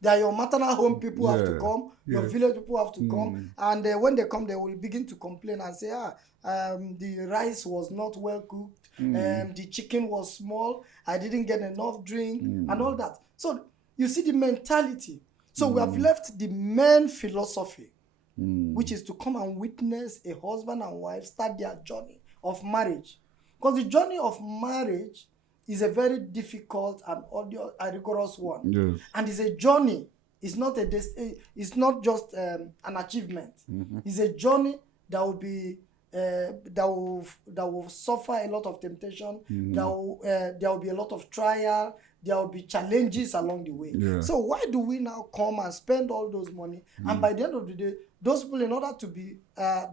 That your maternal home people have to come, your village people have to come, and when they come, they will begin to complain and say, the rice was not well cooked, the chicken was small, I didn't get enough drink, and all that. So you see the mentality. So we have left the main philosophy, which is to come and witness a husband and wife start their journey of marriage. Because the journey of marriage is a very difficult and rigorous one. Yes. And it's a journey. It's not it's not just an achievement. It's a journey that will be that will suffer a lot of temptation. There will be a lot of trial. There will be challenges along the way. Yeah. So why do we now come and spend all those money? And by the end of the day, those people, in order to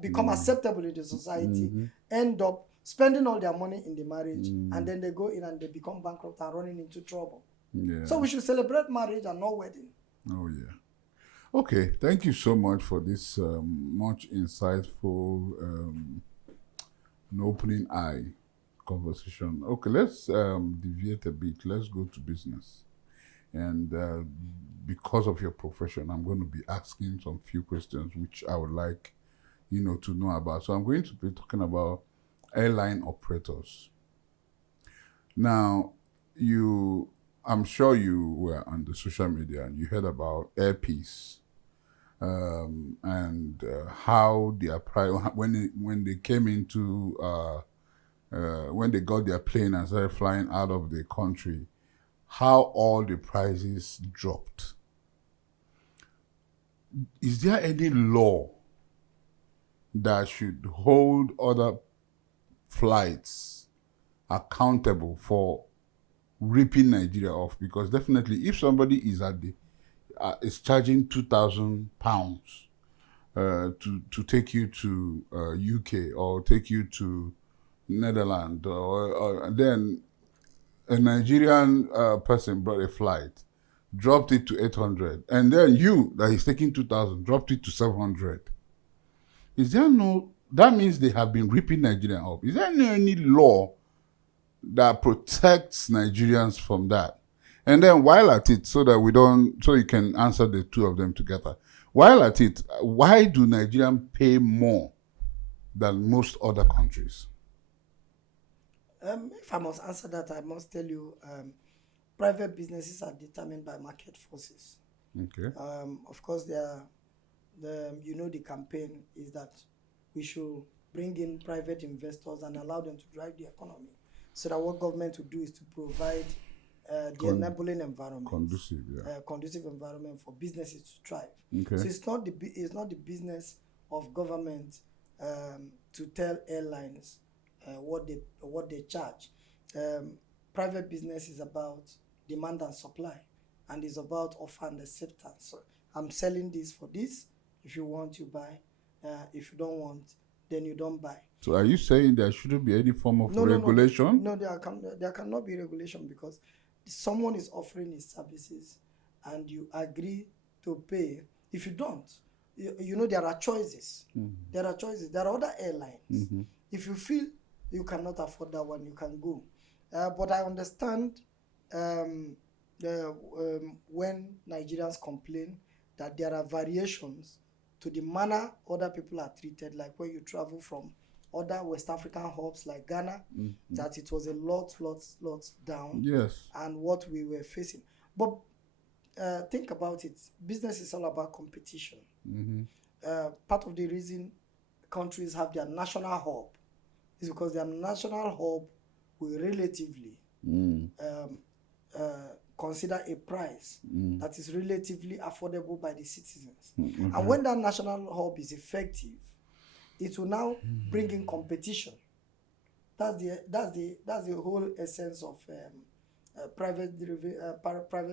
become acceptable in the society, end up spending all their money in the marriage, and then they go in and they become bankrupt and running into trouble. Yeah. So we should celebrate marriage and not wedding. Oh, yeah. Okay, thank you so much for this much insightful and opening eye conversation. Okay, let's deviate a bit. Let's go to business. And because of your profession, I'm going to be asking some few questions which I would like, to know about. So I'm going to be talking about airline operators. Now, I'm sure you were on the social media and you heard about Airpeace, and how their price when they came into when they got their plane and started flying out of the country, how all the prices dropped. Is there any law that should hold other flights accountable for ripping Nigeria off? Because definitely, if somebody is charging £2,000 to take you to UK or take you to Netherlands, or then a Nigerian person brought a flight, dropped it to 800, and then you that is taking 2,000 dropped it to 700. Is there no? That means they have been ripping Nigeria off. Is there any law that protects Nigerians from that? And then while at it, so that we don't, so you can answer the two of them together. While at it, why do Nigerians pay more than most other countries? If I must answer that, I must tell you, private businesses are determined by market forces. Okay. Of course, the campaign is that we should bring in private investors and allow them to drive the economy. So that what government will do is to provide the enabling environment, conducive environment for businesses to thrive. Okay. So it's not the business of government to tell airlines what they charge. Private business is about demand and supply, and is about offer and acceptance. So I'm selling this for this. If you want, you buy. If you don't want, then you don't buy. So are you saying there shouldn't be any form of regulation? No, there cannot be regulation, because someone is offering his services and you agree to pay. If you don't, there are choices. Mm-hmm. There are choices. There are other airlines. Mm-hmm. If you feel you cannot afford that one, you can go. But I understand when Nigerians complain that there are variations to the manner other people are treated, like when you travel from other West African hubs like Ghana, mm-hmm. that it was a lot down. Yes. And what we were facing. But think about it. Business is all about competition. Mm-hmm. Part of the reason countries have their national hub is because their national hub will relatively consider a price that is relatively affordable by the citizens. Mm-hmm. And when that national hub is effective, it will now bring in competition. That's the whole essence of private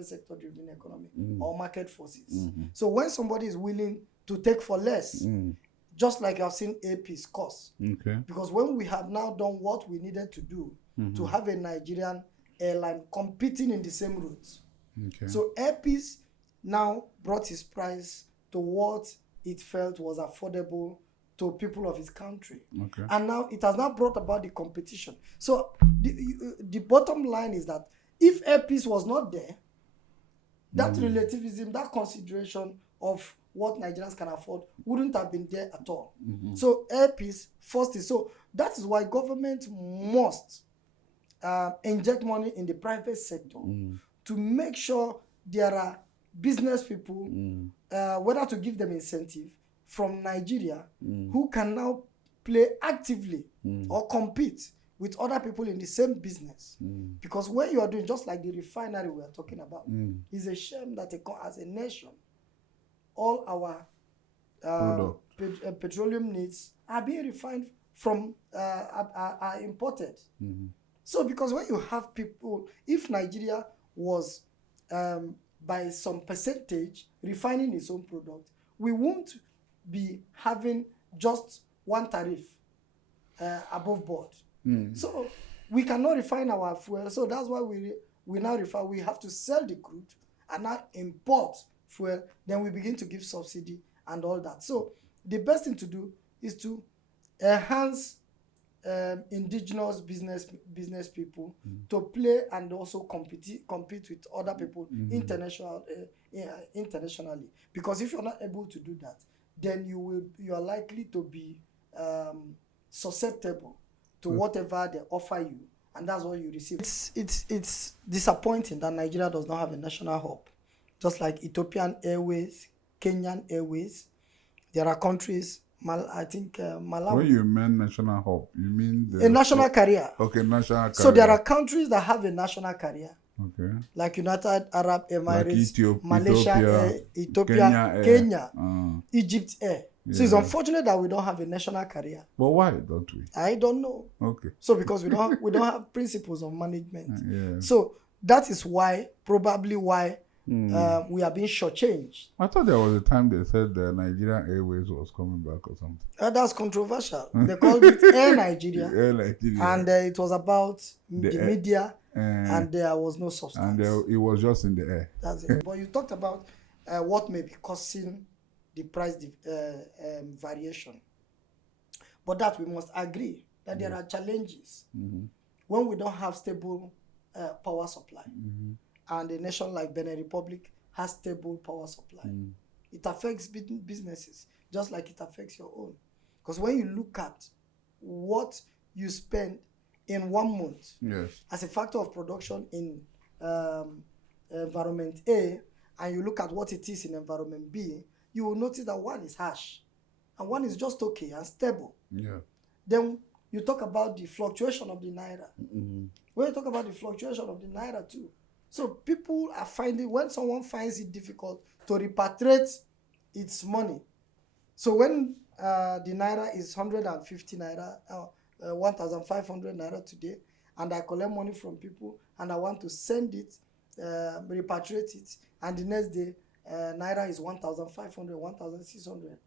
sector driven economy, or market forces. Mm-hmm. So when somebody is willing to take for less, just like I've seen Airpeace cost. Okay. Because when we have now done what we needed to do to have a Nigerian airline competing in the same routes. Okay. So Airpeace now brought his price to what it felt was affordable to people of his country. Okay. And now it has now brought about the competition. So the bottom line is that if Airpeace was not there, that relativism, that consideration of what Nigerians can afford wouldn't have been there at all. Mm-hmm. So Airpeace first is, so that is why government must inject money in the private sector to make sure there are business people, whether to give them incentive from Nigeria, who can now play actively or compete with other people in the same business. Because when you are doing, just like the refinery we are talking about, it's a shame that as a nation, all our petroleum needs are being refined from, are imported. Mm-hmm. So because when you have people, if Nigeria was by some percentage refining its own product, we won't be having just one tariff above board. So we cannot refine our fuel. So that's why we now refine. We have to sell the crude and now import fuel. Then we begin to give subsidy and all that. So the best thing to do is to enhance indigenous business people to play and also compete with other people internationally. Because if you're not able to do that, then you are likely to be susceptible to whatever they offer you and that's what you receive. It's disappointing that Nigeria does not have a national hub, just like Ethiopian Airways, Kenyan Airways. There are countries, I think Malawi. When you mean national hub, you mean a national carrier. Okay, national carrier. So there are countries that have a national carrier. Okay. Like United Arab Emirates, like Malaysia Air, Ethiopia, Kenya, Egypt Air. Yeah. So it's unfortunate that we don't have a national carrier. But why don't we? I don't know. Okay. So because we don't have principles of management. Yeah. So that is probably why we are being shortchanged. I thought there was a time they said the Nigerian Airways was coming back or something. That's controversial. They called it Air Nigeria. Air Nigeria. And it was about the media, and there was no substance. And it was just in the air. That's it. But you talked about what may be causing the price variation. But that we must agree that there are challenges when we don't have stable power supply. And a nation like Benin Republic has stable power supply. It affects businesses just like it affects your own. Because when you look at what you spend in 1 month as a factor of production in environment A, and you look at what it is in environment B, you will notice that one is harsh and one is just okay and stable. Then you talk about the fluctuation of the naira. When you talk about the fluctuation of the naira too, so people are finding, when someone finds it difficult to repatriate its money. So when the naira is 150 naira, 1,500 naira today, and I collect money from people and I want to send it, repatriate it, and the next day naira is 1,500, 1,600,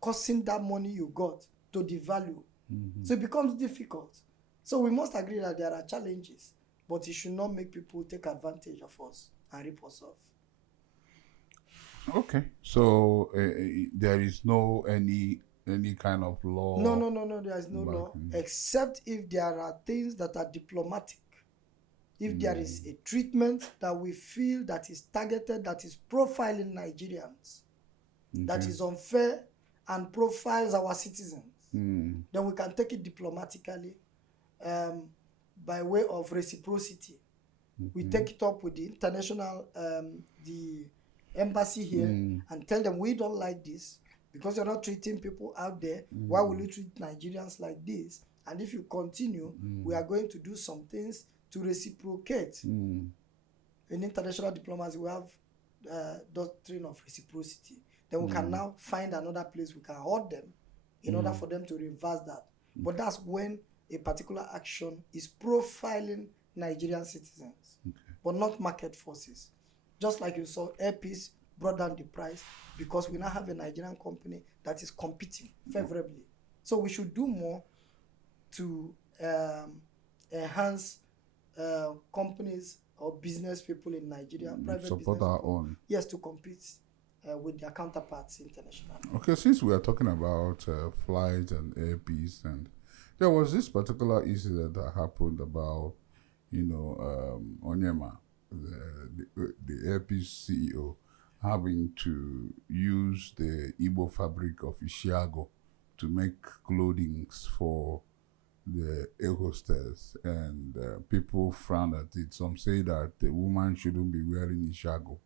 causing that money you got to devalue. So it becomes difficult. So we must agree that there are challenges, but it should not make people take advantage of us and rip us off. Okay, so there is no any kind of law. No. There is no law, except if there are things that are diplomatic. If there is a treatment that we feel that is targeted, that is profiling Nigerians, that is unfair and profiles our citizens, then we can take it diplomatically by way of reciprocity. We take it up with the international, the embassy here, and tell them we don't like this because you're not treating people out there. Why will you treat Nigerians like this? And if you continue, we are going to do some things to reciprocate. In international diplomacy, we have doctrine of reciprocity. Then we can now find another place we can hold them in order for them to reverse that. But that's when a particular action is profiling Nigerian citizens, but not market forces. Just like you saw, Airpeace brought down the price because we now have a Nigerian company that is competing favorably. So we should do more to enhance companies or business people in Nigeria, private support business our people, own. Yes, to compete with their counterparts internationally. Okay, since we are talking about flights and Airpeace, and there was this particular incident that happened about, Onyema, the Airpeace CEO, having to use the Igbo fabric of Ishiago to make clothing for the air hostess, and people frown at it. Some say that the woman shouldn't be wearing Ishiago,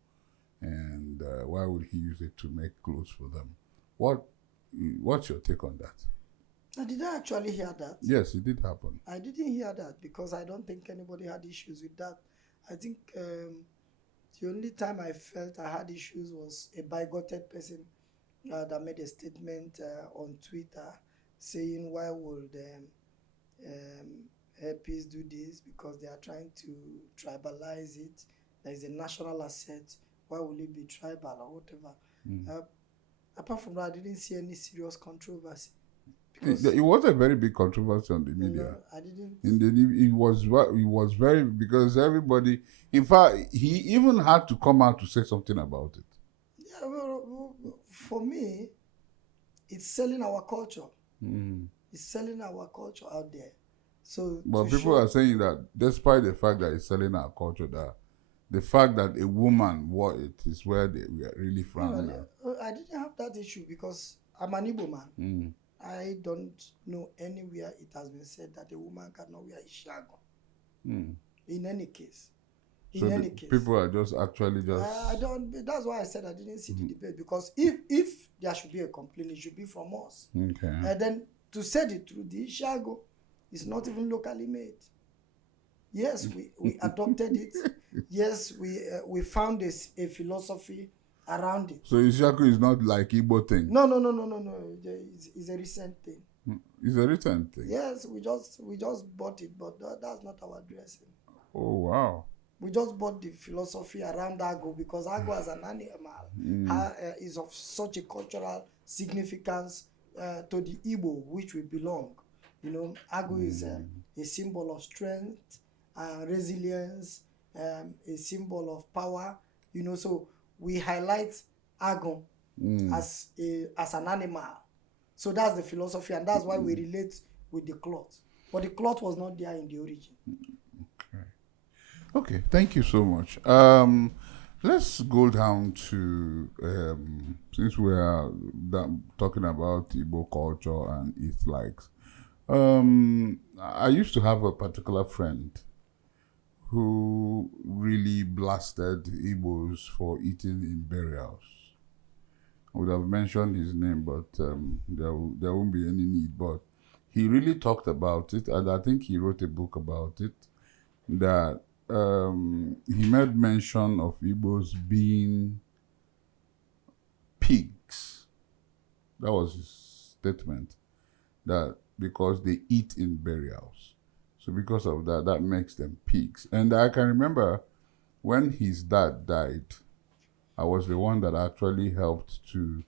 and why would he use it to make clothes for them? What's your take on that? Did I actually hear that? Yes, it did happen. I didn't hear that because I don't think anybody had issues with that. I think the only time I felt I had issues was a bigoted person that made a statement on Twitter saying, why would Airpeace do this? Because they are trying to tribalize it. There is a national asset. Why will it be tribal or whatever? Apart from that, I didn't see any serious controversy. It was a very big controversy on the media. I didn't. It was very, because everybody, in fact, he even had to come out to say something about it. Yeah, well, for me, it's selling our culture. It's selling our culture out there. So, but people are saying that despite the fact that it's selling our culture, that the fact that a woman wore it is where we are really frowning at. I didn't have that issue because I'm an Igbo man. I don't know anywhere it has been said that a woman cannot wear Ishiago. In any case. So people are just actually just. I don't. That's why I said I didn't see the debate, because if there should be a complaint, it should be from us. Okay. And then, to say the truth, the Ishago is not even locally made. Yes, we adopted it. Yes, we found a philosophy around it. So Ishaku is not like Igbo thing. No. It's a recent thing. It's a recent thing. Yes, we just bought it, but that's not our dressing. Oh wow. We just bought the philosophy around Ago, because Ago as an animal is of such a cultural significance to the Igbo which we belong. You know, Ago is a symbol of strength, resilience, a symbol of power. You know, so we highlight Ago as an animal. So that's the philosophy, and that's why we relate with the cloth. But the cloth was not there in the origin. Okay, thank you so much. Let's go down to, since we are talking about Igbo culture and its likes. I used to have a particular friend who really blasted Igbos for eating in burials. I would have mentioned his name, but there won't be any need. But he really talked about it, and I think he wrote a book about it, that he made mention of Igbos being pigs. That was his statement, that because they eat in burials. So because of that, that makes them pigs. And I can remember when his dad died, I was the one that actually helped to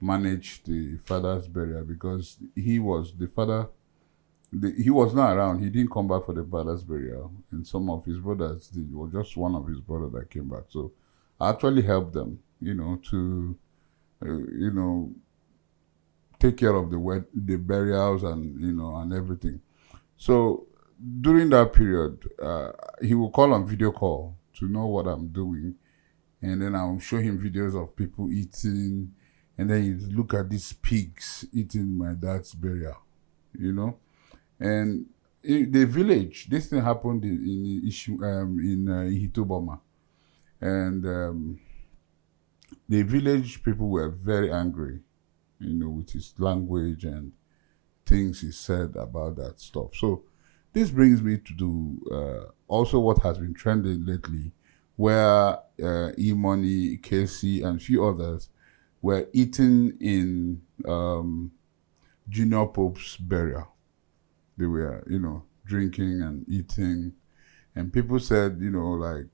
manage the father's burial, because he was the father. He was not around. He didn't come back for the father's burial, and some of his brothers did. It was just one of his brothers that came back. So I actually helped them, to, take care of the burials and and everything. So during that period, he will call on video call to know what I'm doing, and then I'll show him videos of people eating, and then you look at these pigs eating my dad's burial, And in the village, this thing happened in Ihituboma, and the village people were very angry, with his language and things he said about that stuff. So this brings me to do also what has been trending lately, where E-Money, KC, and a few others were eating in Junior Pope's burial. They were, drinking and eating. And people said, like,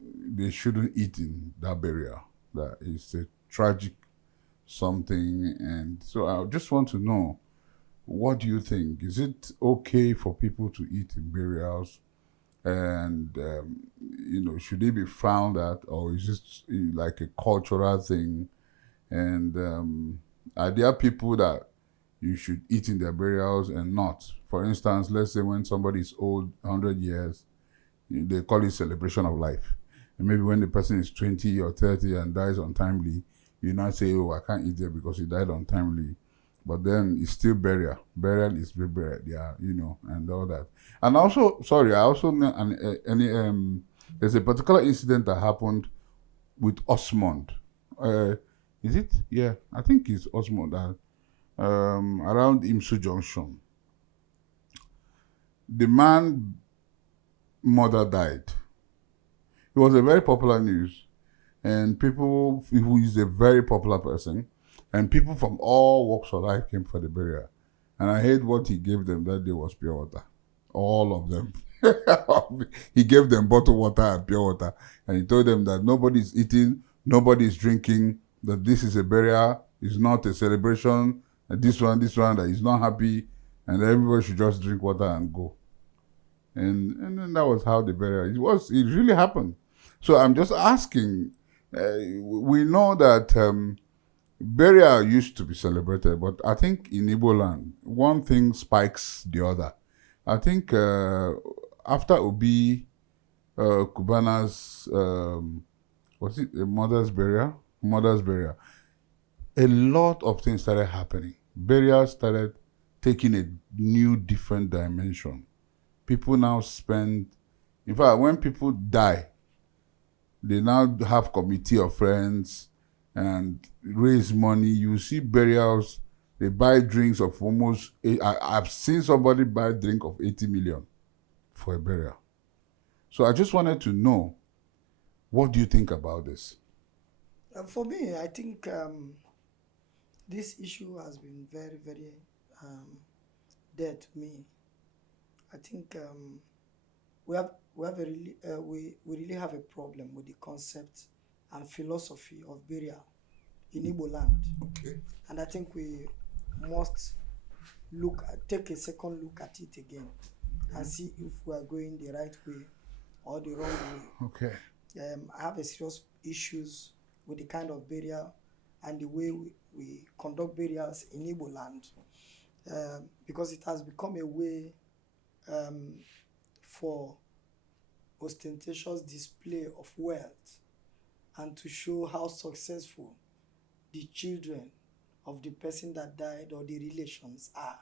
they shouldn't eat in that burial. That is a tragic something. And so I just want to know, what do you think? Is it okay for people to eat in burials? And, should they be frowned at? Or is it like a cultural thing? And are there people that you should eat in their burials and not? For instance, let's say when somebody is old, 100 years, they call it celebration of life. And maybe when the person is 20 or 30 and dies untimely, you not say, oh, I can't eat there because he died untimely. But then it's still burial. Burial is burial, yeah, and all that. And also, sorry, I also know there's a particular incident that happened with Osmond. Is it? Yeah, I think it's Osmond that around Imsu Junction. The man's mother died. It was a very popular news, and who is a very popular person, and people from all walks of life came for the burial. And I heard what he gave them that day was pure water. All of them. He gave them bottled water and pure water, and he told them that nobody's eating, nobody's drinking, that this is a burial, it's not a celebration, and this one, that he's not happy, and everybody should just drink water and go. And then that was how the burial, it really happened. So I'm just asking, we know that burial used to be celebrated, but I think in Igbo land, one thing spikes the other. I think after Obi Kubana's, was it a mother's burial? A lot of things started happening. Burials started taking a new, different dimension. People now spend In fact, when people die, they now have committee of friends and raise money. You see burials, they buy drinks of almost, I've seen somebody buy a drink of 80 million for a burial. So I just wanted to know, what do you think about this? For me, I think this issue has been very, very dear to me. I think we really have a problem with the concept and philosophy of burial in Igbo land. Okay. And I think we must take a second look at it again and see if we are going the right way or the wrong way. Okay. I have a serious issues with the kind of burial and the way we conduct burials in Igbo land, because it has become a way for ostentatious display of wealth and to show how successful the children of the person that died or the relations are.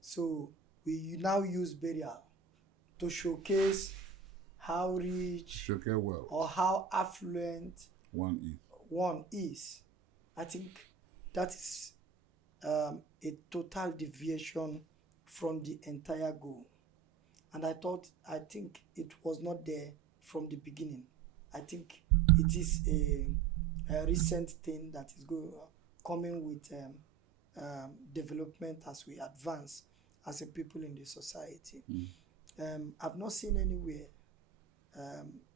So we now use burial to showcase how rich wealth or how affluent one is. I think that is a total deviation from the entire goal. And I think it was not there from the beginning. I think it is a recent thing that is coming with development as we advance as a people in the society. I've not seen anywhere,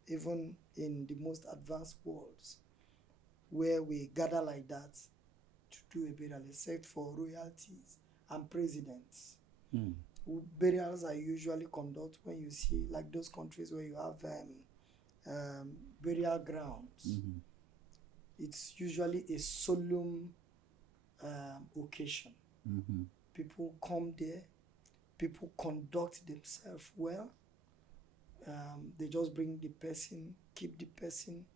even in the most advanced worlds, where we gather like that to do a burial, except for royalties and presidents. Burials are usually conducted when you see, like those countries where you have burial grounds. It's usually a solemn occasion. People come there, people conduct themselves well. They just bring the person, keep the person,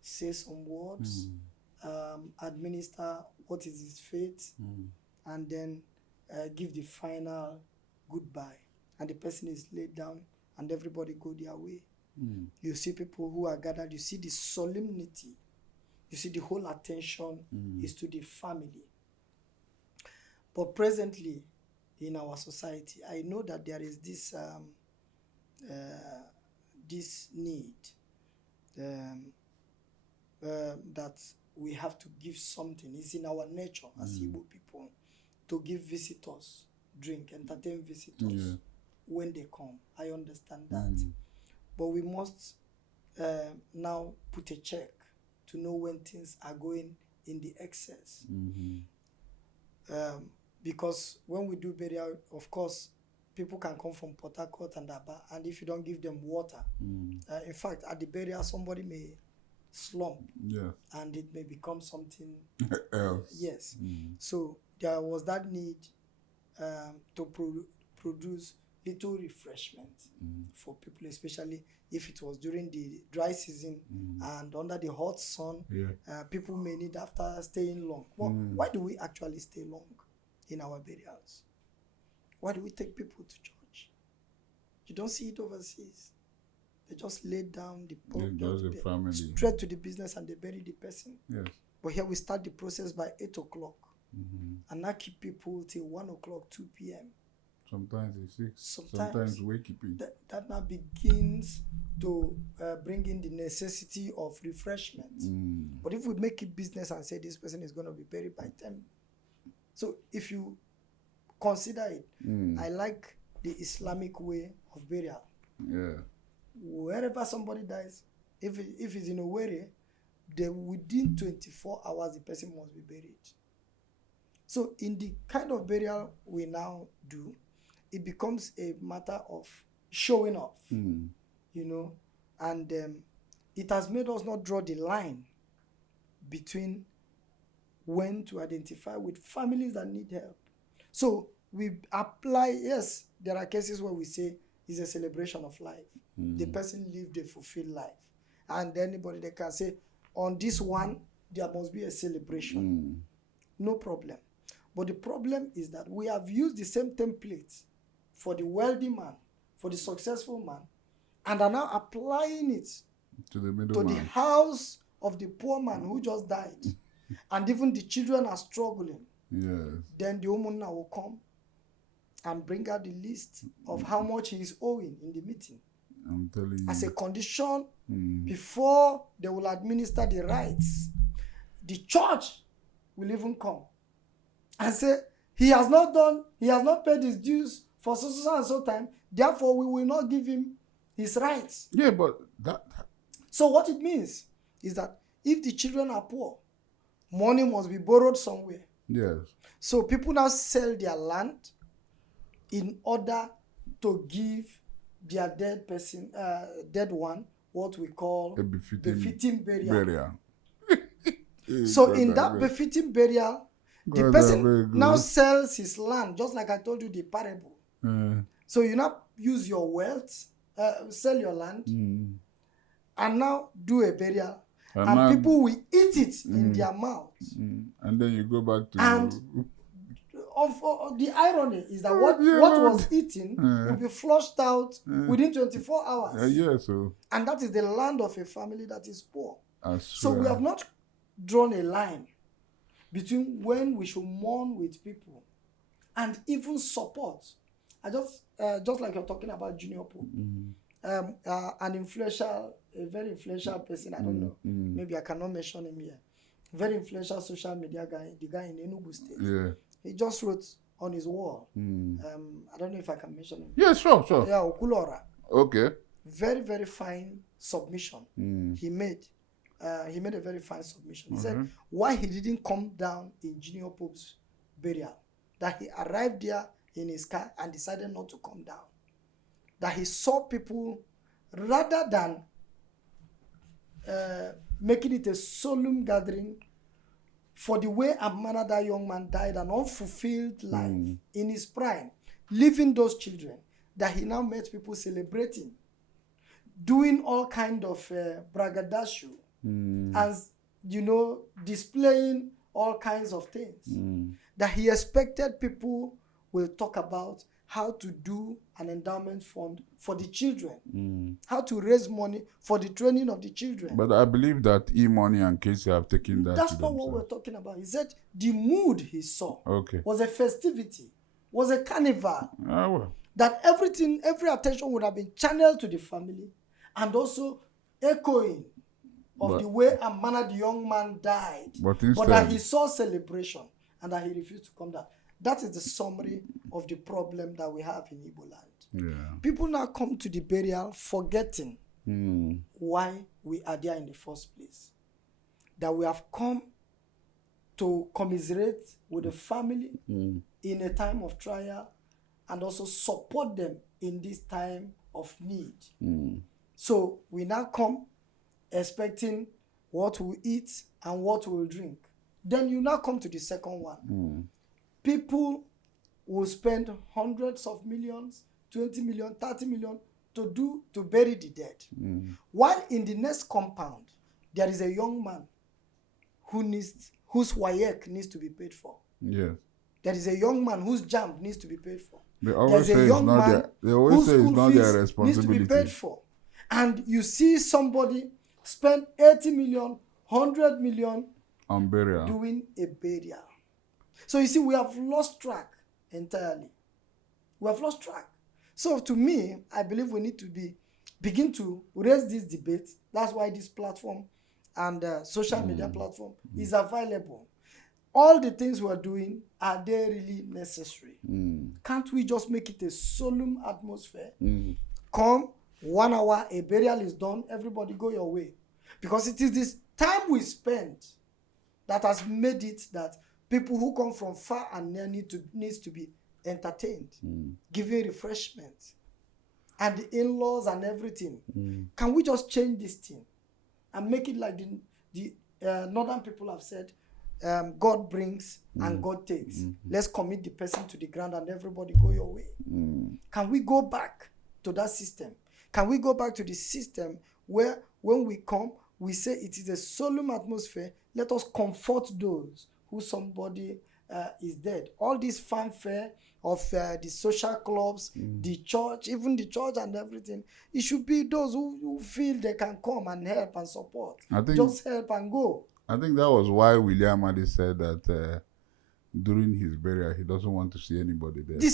say some words, administer what is his fate, and then give the final goodbye. And the person is laid down and everybody go their way. You see people who are gathered, you see the solemnity, you see the whole attention is to the family. But presently in our society, I know that there is this this need that we have to give something. It's in our nature as Igbo people to give visitors drink, entertain visitors when they come. I understand that. But we must now put a check to know when things are going in the excess. Because when we do burial, of course, people can come from Port Harcourt and Aba, and if you don't give them water, in fact, at the burial, somebody may slump, and it may become something else. Yes. So there was that need to produce little refreshment for people, especially if it was during the dry season and under the hot sun. People may need after staying long. Well, why do we actually stay long in our burials? Why do we take people to church? You don't see it overseas. They just lay down the family straight to the business and they bury the person. Yes. But here we start the process by 8 o'clock and now keep people till 1 o'clock, 2 p.m. Sometimes it's 6. Sometimes wakekeeping. That now begins to bring in the necessity of refreshment. But if we make it business and say this person is going to be buried by 10, so if you consider it, I like the Islamic way of burial. Wherever somebody dies, if it's in a way, within 24 hours the person must be buried. So in the kind of burial we now do, it becomes a matter of showing off, you know, and it has made us not draw the line between when to identify with families that need help. So we apply, yes, there are cases where we say it's a celebration of life. The person lived a fulfilled life. And anybody that can say, on this one, there must be a celebration. No problem. But the problem is that we have used the same template for the wealthy man, for the successful man, and are now applying it to the to middleman. the house of the poor man who just died, and even the children are struggling, Yes. then the woman will come and bring out the list of how much he is owing in the meeting I'm telling you. as a condition before they will administer the rights. The church will even come and say, he has not paid his dues for so and so time, therefore we will not give him his rights. Yeah, but that So what it means is that if the children are poor, money must be borrowed somewhere. yes. So people now sell their land in order to give their dead one, what we call A befitting burial. Eh, So in God, that God. befitting burial, the God, person God. now sells his land, just like I told you the parable. So you now use your wealth, sell your land, and now do a burial. And now, people will eat it in their mouths. and then you go back to And of the irony is that what yeah, was eaten will be flushed out within 24 hours. yeah, so And that is the land of a family that is poor. I So we swear. have not drawn a line between when we should mourn with people and even support. I just like you're talking about Junior Pope, a very influential person. I don't know. Maybe I cannot mention him here. Very influential social media guy, the guy in Enugu State. Yeah. He just wrote on his wall. I don't know if I can mention him. Yeah, sure. Yeah, Okulora. Okay. Very, very fine submission he made. He made a very fine submission. He said why he didn't come down in Junior Pope's burial. That he arrived there in his car and decided not to come down. That he saw people, rather than making it a solemn gathering for the way and manner that young man died, an unfulfilled life in his prime, leaving those children, that he now met people celebrating, doing all kind of braggadocio, and displaying all kinds of things. That he expected people will talk about how to do an endowment fund for the children, how to raise money for the training of the children. But I believe that E-Money and Casey have taken that. That's to not what we're talking about. He said the mood he saw was a festivity, was a carnival. Well. That every attention would have been channeled to the family, and also echoing of the way and manner the young man died. But instead, that he saw celebration and that he refused to come down. That is the summary of the problem that we have in Igbo land. Yeah. People now come to the burial forgetting why we are there in the first place. That we have come to commiserate with the family in a time of trial and also support them in this time of need. So we now come expecting what we eat and what we will drink. Then you now come to the second one. People will spend hundreds of millions, 20 million, 30 million to bury the dead. While in the next compound, there is a young man whose WAEC needs to be paid for. Yes. There is a young man whose JAMB needs to be paid for. They always say it's not their responsibility. Needs to be paid for. And you see somebody spend 80 million, 100 million on burial, doing a burial. So you see, we have lost track entirely. We have lost track. So to me, I believe we need to begin to raise this debate. That's why this platform and social media platform is available. All the things we're doing, are they really necessary? Can't we just make it a solemn atmosphere? Come, 1 hour, a burial is done, everybody go your way. Because it is this time we spend that has made it that people who come from far and near needs to be entertained, given refreshment, and the in-laws and everything. Can we just change this thing and make it like the northern people have said, God brings and God takes. Let's commit the person to the ground and everybody go your way. Can we go back to that system? Can we go back to the system where when we come, we say it is a solemn atmosphere, let us comfort those who somebody is dead. All this fanfare of the social clubs, the church, even the church and everything, it should be those who feel they can come and help and support. Just help and go. I think that was why William Adi said that during his burial, he doesn't want to see anybody there. The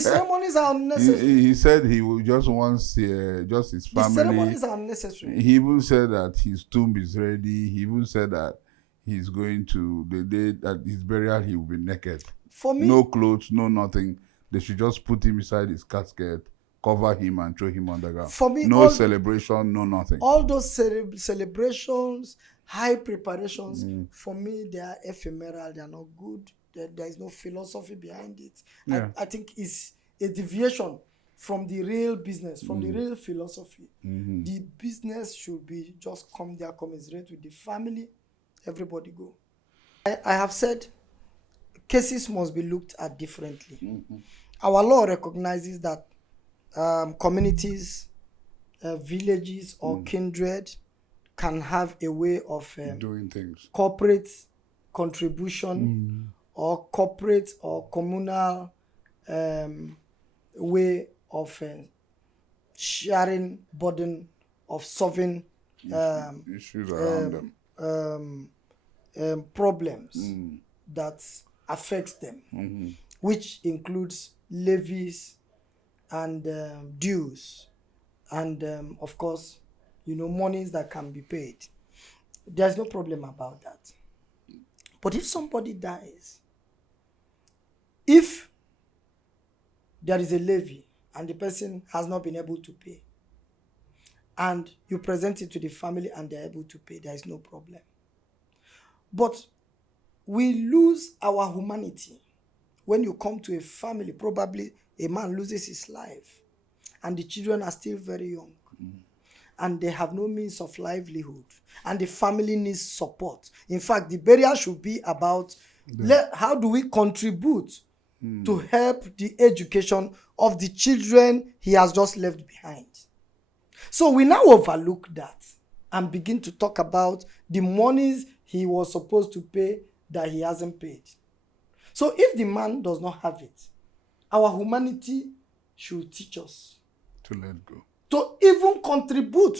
ceremonies are unnecessary. He said he will just want to see just his family. The ceremonies are unnecessary. He even said that his tomb is ready. He even said that he's going to, the day at his burial, he will be naked. For me, no clothes, no nothing. They should just put him inside his casket, cover him and throw him underground. For me, no celebration, no nothing. All those celebrations, high preparations, for me, they are ephemeral. They are not good. There is no philosophy behind it. Yeah. I think it's a deviation from the real business, from the real philosophy. The business should be just come there, commiserate with the family, everybody go. I have said cases must be looked at differently. Our law recognizes that communities, villages, or kindred can have a way of doing things. Corporate contribution or corporate or communal way of sharing burden of solving issues around them. Problems that affects them, which includes levies and dues and of course, monies that can be paid. There's no problem about that. But if somebody dies, if there is a levy and the person has not been able to pay, and you present it to the family and they're able to pay, there is no problem. But we lose our humanity when you come to a family. Probably a man loses his life and the children are still very young and they have no means of livelihood and the family needs support. In fact, the burial should be about how do we contribute to help the education of the children he has just left behind. So we now overlook that and begin to talk about the monies he was supposed to pay that he hasn't paid. So if the man does not have it, our humanity should teach us to let go, to even contribute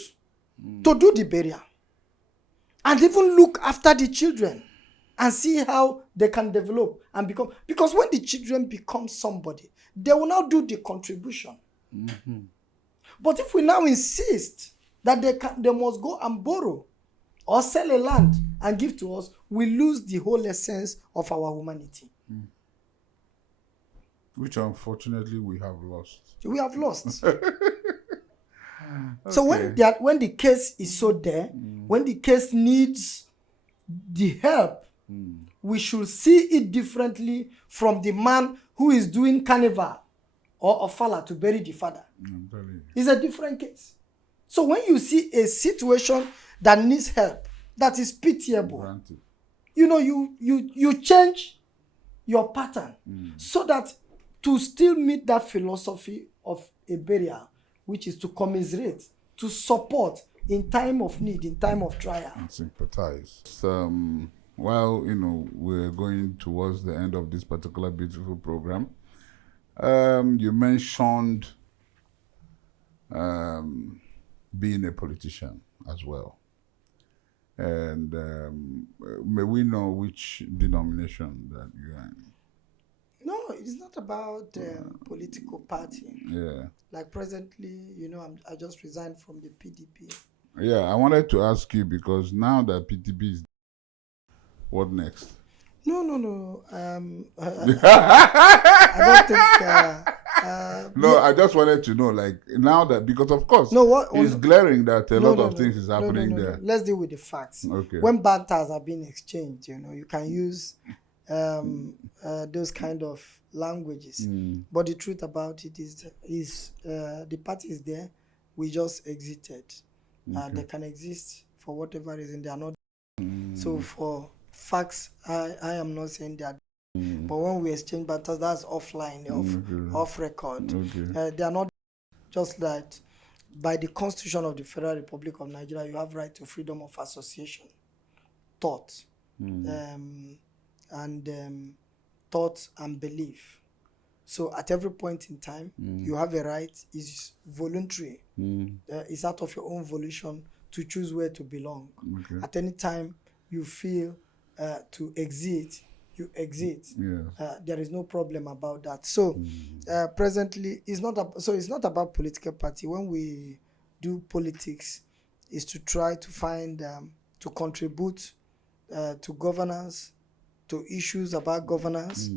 to do the burial and even look after the children and see how they can develop and become. Because when the children become somebody, they will now do the contribution. But if we now insist that they must go and borrow or sell a land and give to us, we lose the whole essence of our humanity. Which unfortunately we have lost. We have lost. So when the case is so there, when the case needs the help, we should see it differently from the man who is doing carnival or ofala to bury the father. It's a different case. So when you see a situation that needs help, that is pitiable, you change your pattern so that to still meet that philosophy of a burial, which is to commiserate, to support in time of need, in time of trial. And sympathize. While, we're going towards the end of this particular beautiful program, you mentioned being a politician as well. And may we know which denomination that you are in? No, it's not about political party. Yeah. Like presently, I just resigned from the PDP. Yeah, I wanted to ask you because now that PDP is, what next? No. I don't think. No, I just wanted to know, like, now that, because of course, it's glaring that a lot of things is happening there. Let's deal with the facts. Okay. When banters are being exchanged, you can use those kind of languages. But the truth about it is the party is there. We just exited. They can exist for whatever reason. They are not. So for facts, I am not saying that. But when we exchange banters, that's offline, off record. They are not just that. By the Constitution of the Federal Republic of Nigeria, you have right to freedom of association, thought, and thought and belief. So at every point in time, you have a right. It's voluntary. It's out of your own volition to choose where to belong. Okay. At any time you feel to exit, you exit. Yes. There is no problem about that. So presently, it's not about political party. When we do politics, is to try to find to contribute to governance, to issues about governance,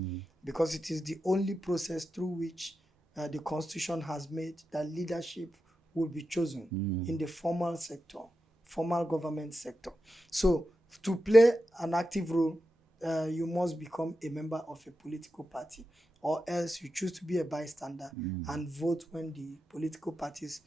because it is the only process through which the Constitution has made that leadership will be chosen in the formal sector, formal government sector. So to play an active role, you must become a member of a political party, or else you choose to be a bystander and vote when the political parties,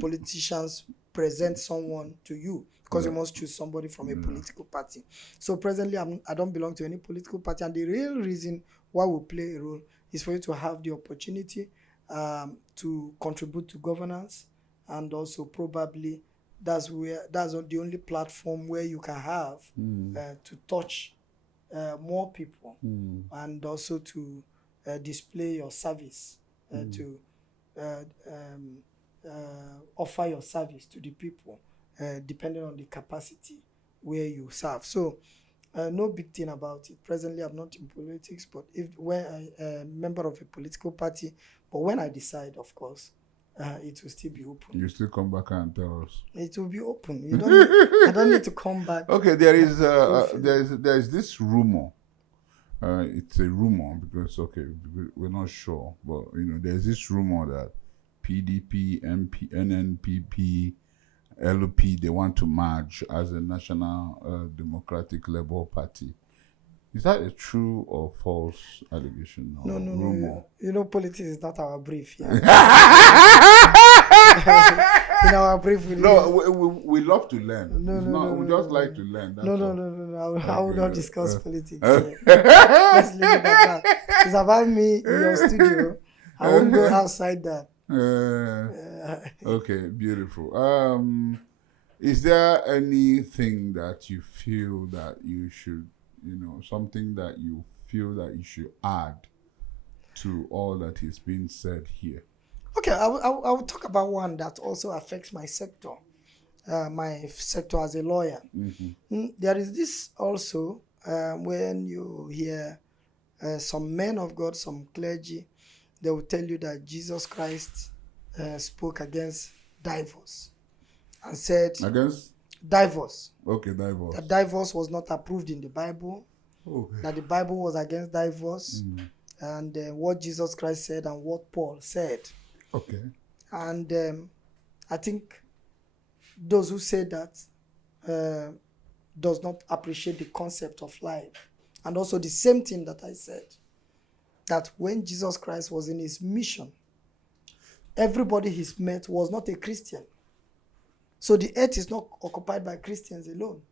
politicians present someone to you, because you must choose somebody from a political party. So presently, I don't belong to any political party, and the real reason why we play a role is for you to have the opportunity to contribute to governance, and also probably that's the only platform where you can have to touch more people, and also to display your service, to offer your service to the people, depending on the capacity where you serve. So no big thing about it. Presently, I'm not in politics, but when I'm a member of a political party, but when I decide, of course, it will still be open. You still come back and tell us. It will be open. You don't. I don't need to come back. Okay, there is this rumor. It's a rumor because we're not sure, but there's this rumor that PDP, MP, NNPP, LP, they want to merge as a National Democratic Labour Party. Is that a true or false allegation or rumor? No. Politics is not our brief. Yeah. In our brief, we love to learn. We just like to learn. No. I will not discuss politics. Let's leave it at that. It's about me in your studio. I won't go outside that. Okay, beautiful. Is there anything that you feel that you should, something that you feel that you should add to all that is being said here? Okay, I will talk about one that also affects my sector as a lawyer. There is this also, when you hear some men of God, some clergy, they will tell you that Jesus Christ spoke against divorce and said... Against? Divorce. Okay, divorce. That divorce was not approved in the Bible. Okay. That the Bible was against divorce. And what Jesus Christ said and what Paul said. Okay. And I think those who say that does not appreciate the concept of life. And also the same thing that I said, that when Jesus Christ was in his mission, everybody he's met was not a Christian. So the earth is not occupied by Christians alone.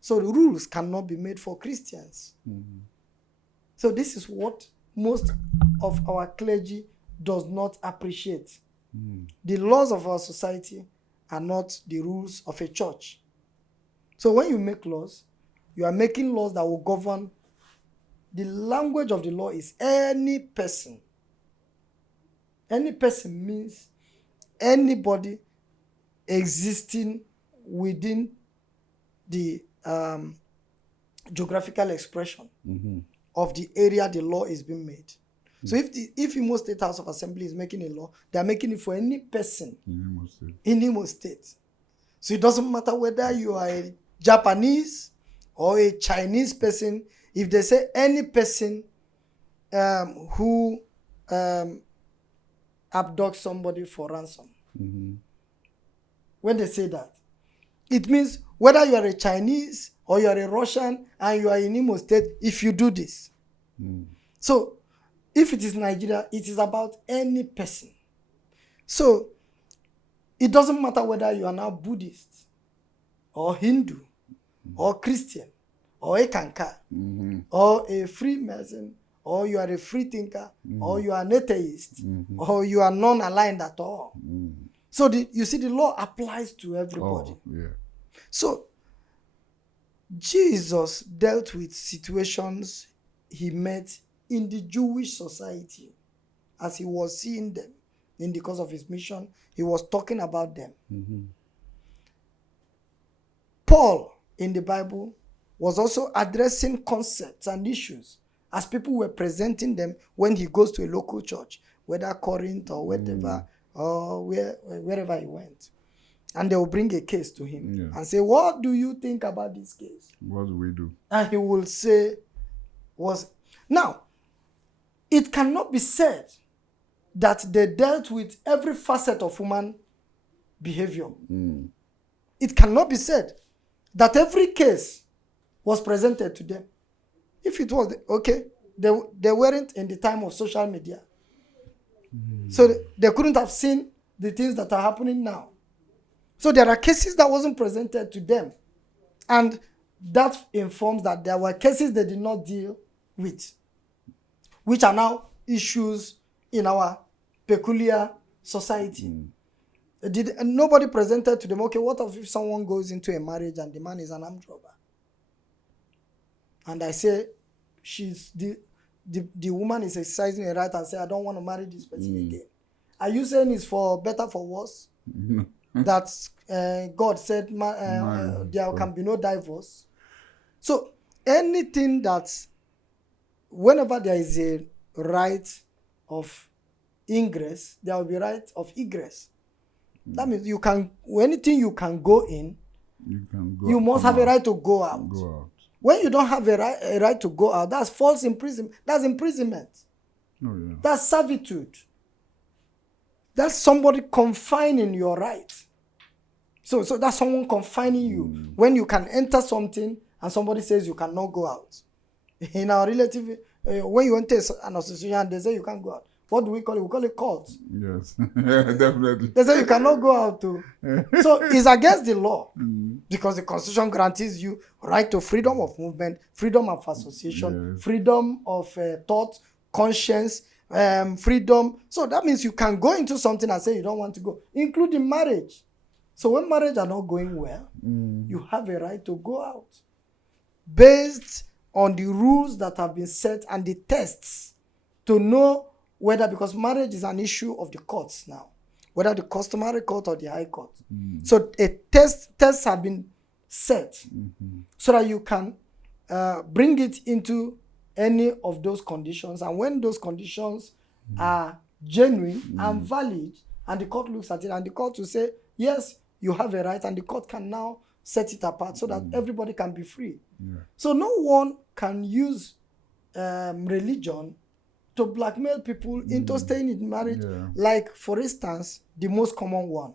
So the rules cannot be made for Christians. So this is what most of our clergy does not appreciate. The laws of our society are not the rules of a church. So when you make laws, you are making laws that will govern. The language of the law is any person. Any person means anybody existing within the geographical expression of the area the law is being made. So if Imo State House of Assembly is making a law, they are making it for any person in Imo State. So it doesn't matter whether you are a Japanese or a Chinese person. If they say any person who abducts somebody for ransom, when they say that, it means whether you are a Chinese or you are a Russian and you are in Imo State, if you do this. So if it is Nigeria, it is about any person. So it doesn't matter whether you are now Buddhist or Hindu or Christian or a Kanka or a Freemason, or you are a free thinker, or you are an atheist, or you are non-aligned at all. So you see, the law applies to everybody. Oh, yeah. So Jesus dealt with situations he met in the Jewish society as he was seeing them in the course of his mission. He was talking about them. Paul in the Bible was also addressing concepts and issues as people were presenting them when he goes to a local church, whether Corinth or whatever, or wherever he went. And they will bring a case to him and say, what do you think about this case? What do we do? And he will say, now, it cannot be said that they dealt with every facet of human behavior. It cannot be said that every case was presented to them. If it was, okay, they weren't in the time of social media. So they couldn't have seen the things that are happening now. So there are cases that wasn't presented to them. And that informs that there were cases they did not deal with, which are now issues in our peculiar society. Nobody presented to them, okay, what if someone goes into a marriage and the man is an armed robber? And I say, the woman is exercising her right and say, I don't want to marry this person again. Are you saying it's for better, for worse? That God said there can be no divorce. So anything that, whenever there is a right of ingress, there will be right of egress. That means you can, anything you can go in, you must have a right to go out. When you don't have a right to go out, that's false imprisonment. That's imprisonment. That's servitude. That's somebody confining your right. So that's someone confining you. When you can enter something and somebody says you cannot go out. In our relative, when you enter an association, they say you can't go out. What do we call it? We call it cult. Yes, definitely. They say you cannot go out too. So it's against the law because the Constitution guarantees you right to freedom of movement, freedom of association, freedom of thought, conscience, freedom. So that means you can go into something and say you don't want to go, including marriage. So when marriage are not going well, you have a right to go out based on the rules that have been set and the tests to know whether, because marriage is an issue of the courts now, whether the customary court or the high court. So tests have been set so that you can bring it into any of those conditions. And when those conditions are genuine and valid, and the court looks at it, and the court will say, yes, you have a right, and the court can now set it apart so that everybody can be free. So no one can use religion to blackmail people into staying in marriage. Like, for instance, the most common one,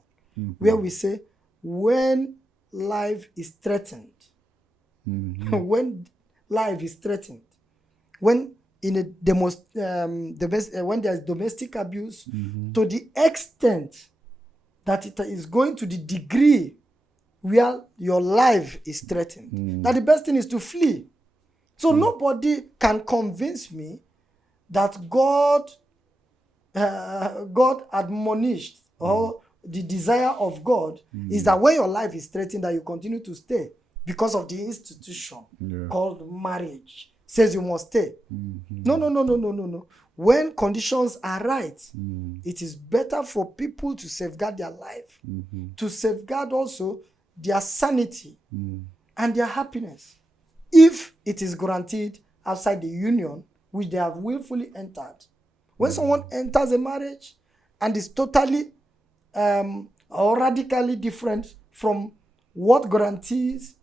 where we say, when life is threatened, when life is threatened, when in when there's domestic abuse, to the extent that it is going to the degree where your life is threatened, that the best thing is to flee. So nobody can convince me that God admonished, or the desire of God is that when your life is threatened, that you continue to stay because of the institution called marriage. Says you must stay. No. When conditions are right, it is better for people to safeguard their life, to safeguard also their sanity and their happiness, if it is guaranteed outside the union which they have willfully entered. When someone enters a marriage and is totally or radically different from what guarantees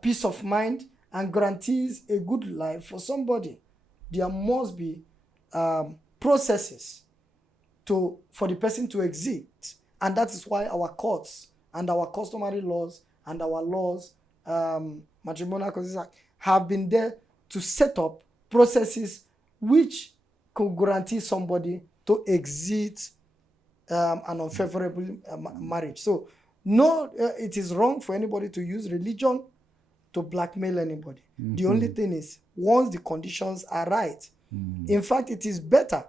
peace of mind and guarantees a good life for somebody, there must be processes for the person to exit. And that is why our courts and our customary laws and our laws, matrimonial constitution, have been there to set up processes which could guarantee somebody to exit an unfavorable marriage. So no, it is wrong for anybody to use religion to blackmail anybody. The only thing is, once the conditions are right, in fact, it is better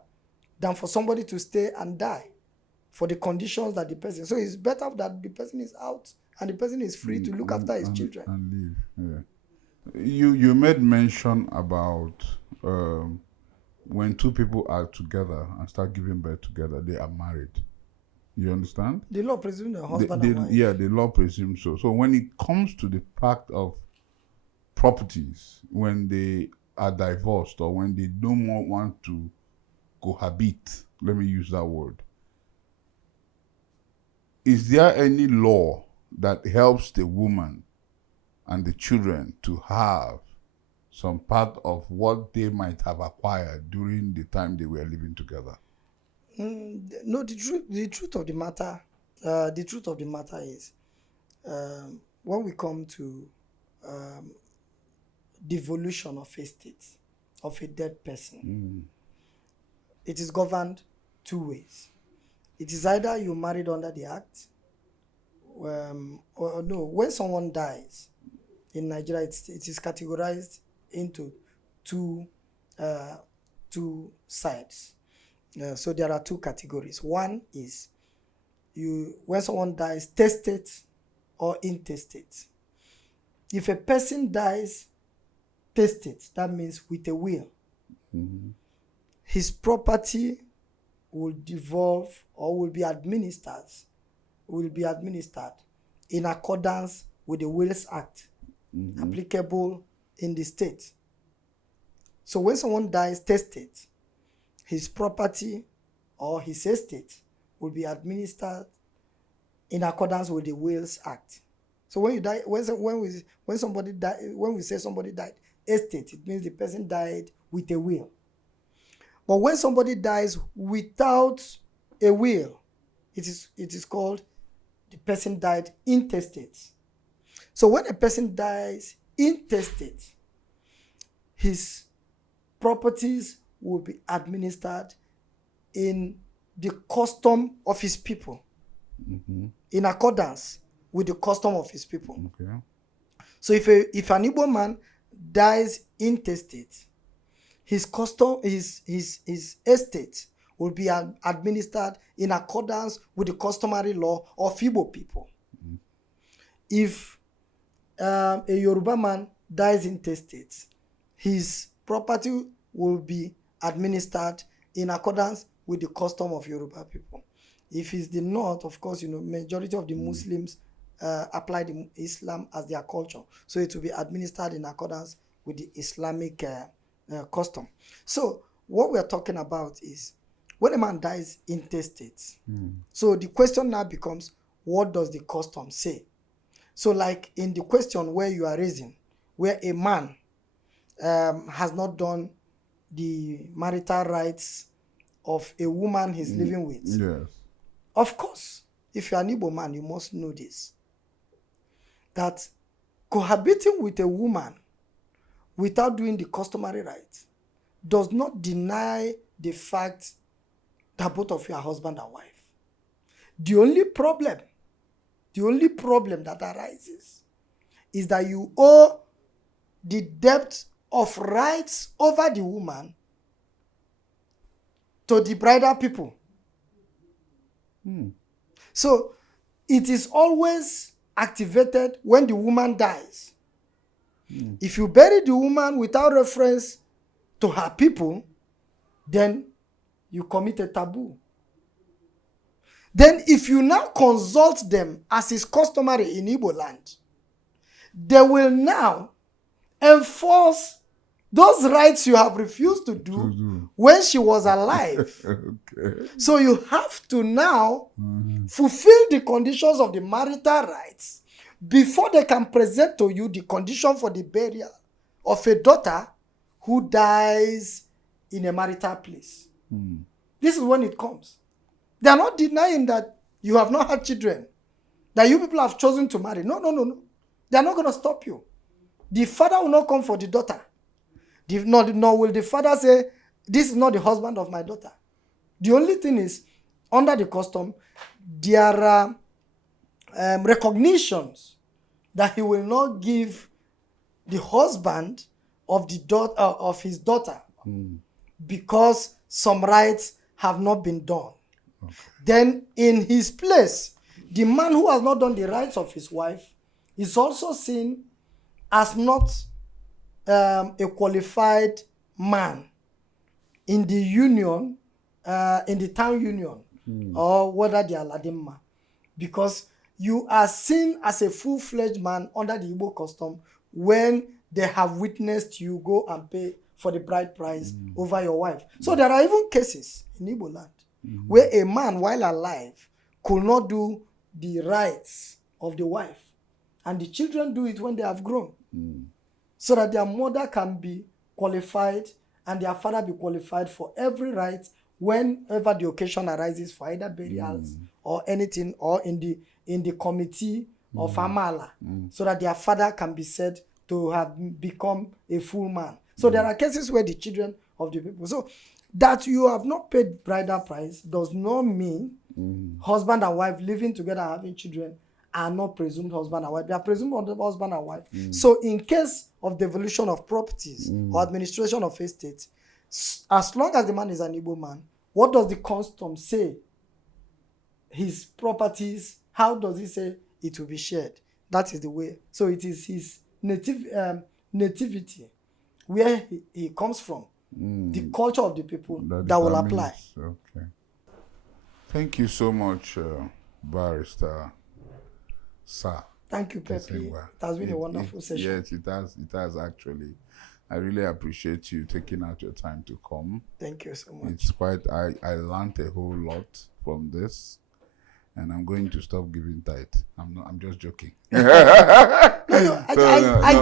than for somebody to stay and die for the conditions that the person. So it's better that the person is out and the person is free to look after his children. And live. You made mention about when two people are together and start giving birth together, they are married. You understand? The law presumes the husband and wife. Yeah, the law presumes so. So when it comes to the fact of properties, when they are divorced or when they no more want to cohabit, let me use that word, is there any law that helps the woman and the children to have some part of what they might have acquired during the time they were living together? No, the truth of the matter is, when we come to devolution of a state of a dead person, it is governed two ways. It is either you married under the act, or no. When someone dies in Nigeria, it is categorized into two sides. So there are two categories. One is when someone dies testate or intestate. If a person dies testate, that means with a will, his property will devolve or will be administered in accordance with the Wills Act applicable in the state. So when someone dies testate, his property or his estate will be administered in accordance with the Wills Act. So when you die, when we say somebody died estate, it means the person died with a will. But when somebody dies without a will, it is called the person died intestate. So when a person dies intestate, his properties will be administered in the custom of his people, in accordance with the custom of his people. Okay. So if an Igbo man dies intestate, his estate will be administered in accordance with the customary law of Igbo people. If a Yoruba man dies intestate, his property will be administered in accordance with the custom of Yoruba people. If it's the North, of course, majority of the Muslims apply the Islam as their culture. So it will be administered in accordance with the Islamic custom. So what we are talking about is when a man dies intestate. So the question now becomes, what does the custom say? So like in the question where you are raising, where a man has not done the marital rights of a woman he's living with. Yes. Of course, if you're an Igbo man, you must know this. That cohabiting with a woman without doing the customary rights does not deny the fact that both of you are husband and wife. The only problem that arises is that you owe the debt of rights over the woman to the bridal people. So it is always activated when the woman dies. If you bury the woman without reference to her people, then you commit a taboo. Then if you now consult them as is customary in Igbo land, they will now enforce those rights you have refused to do when she was alive. Okay. So you have to now fulfill the conditions of the marital rights before they can present to you the condition for the burial of a daughter who dies in a marital place. This is when it comes. They are not denying that you have not had children, that you people have chosen to marry. No. They are not going to stop you. The father will not come for the daughter. Nor will the father say, this is not the husband of my daughter. The only thing is, under the custom, there are recognitions that he will not give the husband of the daughter of his daughter because some rights have not been done. Okay. Then in his place, the man who has not done the rights of his wife is also seen as not a qualified man in the union, in the town union, or whether they are Ladimma, because you are seen as a full-fledged man under the Igbo custom when they have witnessed you go and pay for the bride price over your wife. So there are even cases in Igbo land where a man, while alive, could not do the rights of the wife, and the children do it when they have grown, so that their mother can be qualified and their father be qualified for every right whenever the occasion arises for either burials or anything, or in the committee of Amala, so that their father can be said to have become a full man. So there are cases where the children of the people. So that you have not paid bridal price does not mean husband and wife living together having children are not presumed husband and wife. They are presumed husband and wife. So in case of devolution of properties or administration of estates, as long as the man is an Igbo man, what does the custom say? His properties, how does he say it will be shared? That is the way. So it is his nativity, where he comes from, the culture of the people that will apply. Okay. Thank you so much, Barrister Sir. Thank you, Pepe. It has been a wonderful session. Yes, it has actually. I really appreciate you taking out your time to come. Thank you so much. It's quite, I learned a whole lot from this, and I'm going to stop giving tithe. I'm just joking. I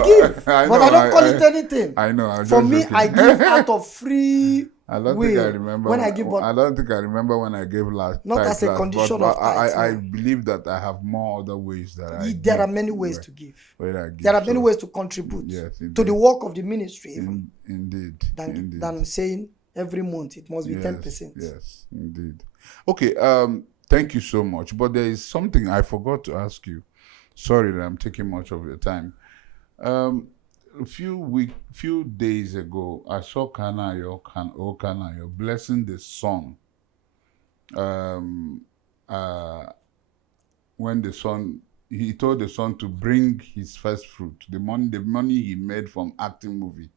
give, but I don't call it anything. I know. For me, I give out of free I don't will think I remember when I give, but I don't think I remember when I gave last. not as a condition of tithe. I believe that I have more other ways that there are many ways to give. Where I give. There are many ways to contribute to the work of the ministry, even. Indeed. Than saying every month it must be 10%. Yes, indeed. Okay. Thank you so much. But there is something I forgot to ask you. Sorry that I'm taking much of your time. A few days ago, I saw Kanayo blessing the son. When the son, he told the son to bring his first fruit, the money he made from acting movie,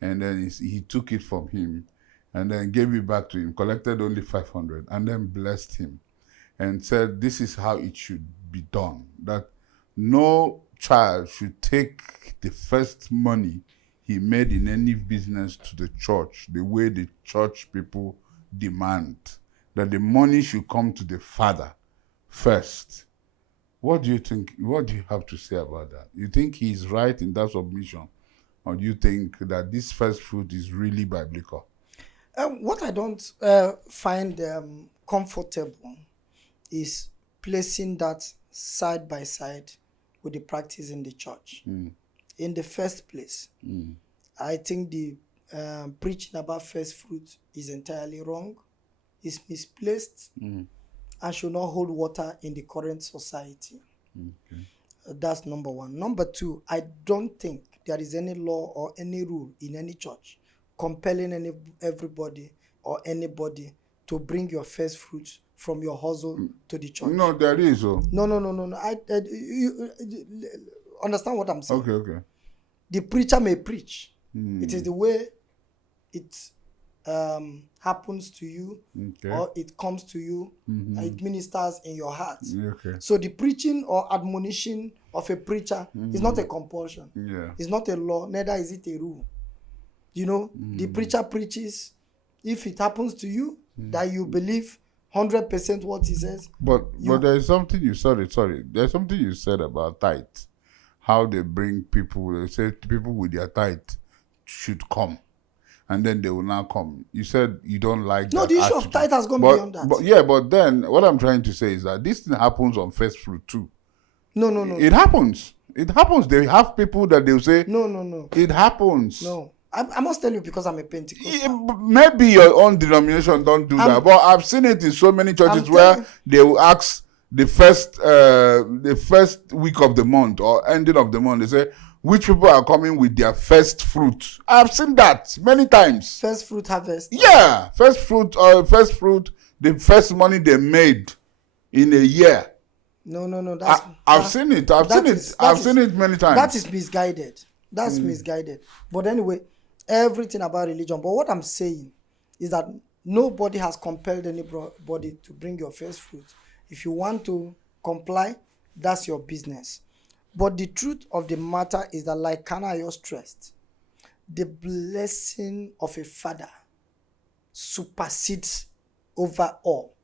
and then he took it from him, and then gave it back to him, collected only 500, and then blessed him, and said, "This is how it should be done. That no child should take the first money he made in any business to the church the way the church people demand. That the money should come to the father first." What do you think? What do you have to say about that? You think he's right in that submission? Or do you think that this first fruit is really biblical? What I don't find comfortable is placing that side by side with the practice in the church. In the first place, I think the preaching about first fruit is entirely wrong, is misplaced, and should not hold water in the current society. That's number one. Number two, I don't think there is any law or any rule in any church compelling everybody or anybody to bring your first fruits from your hustle to the church. No, there is. No. You understand what I'm saying? Okay. The preacher may preach. It is the way it happens to you, or it comes to you, and it ministers in your heart. So the preaching or admonition of a preacher is not a compulsion. It's not a law, neither is it a rule. You know, the preacher preaches. If it happens to you, that you believe 100% what he says. But there is something you said. Sorry, there's something you said about tithe. How they bring people. They say people with their tithe should come, and then they will not come. You said you don't like that. No, the issue of tithe has gone beyond that. But then what I'm trying to say is that this thing happens on first fruit too. No. It happens. They have people that they'll say. No. It happens. No. I must tell you because I'm a Pentecostal. Maybe your own denomination don't do that, but I've seen it in so many churches where they will ask the first week of the month or ending of the month. They say which people are coming with their first fruit. I've seen that many times. First fruit harvest. Yeah, first fruit. The first money they made in a year. No. I've seen it. I've seen it many times. That is misguided. That's misguided. But anyway, everything about religion. But what I'm saying is that nobody has compelled anybody to bring your first fruit. If you want to comply, that's your business. But the truth of the matter is that, like Kanayo stressed, the blessing of a father supersedes over all.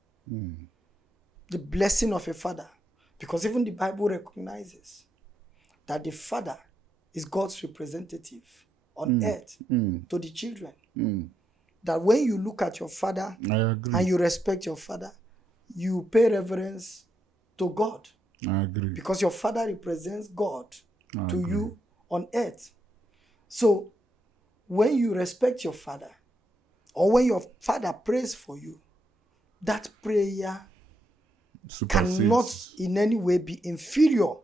The blessing of a father. Because even the Bible recognizes that the father is God's representative on earth to the children. That when you look at your father and you respect your father, you pay reverence to God. I agree. Because your father represents God to you on earth. So when you respect your father, or when your father prays for you, that prayer cannot in any way be inferior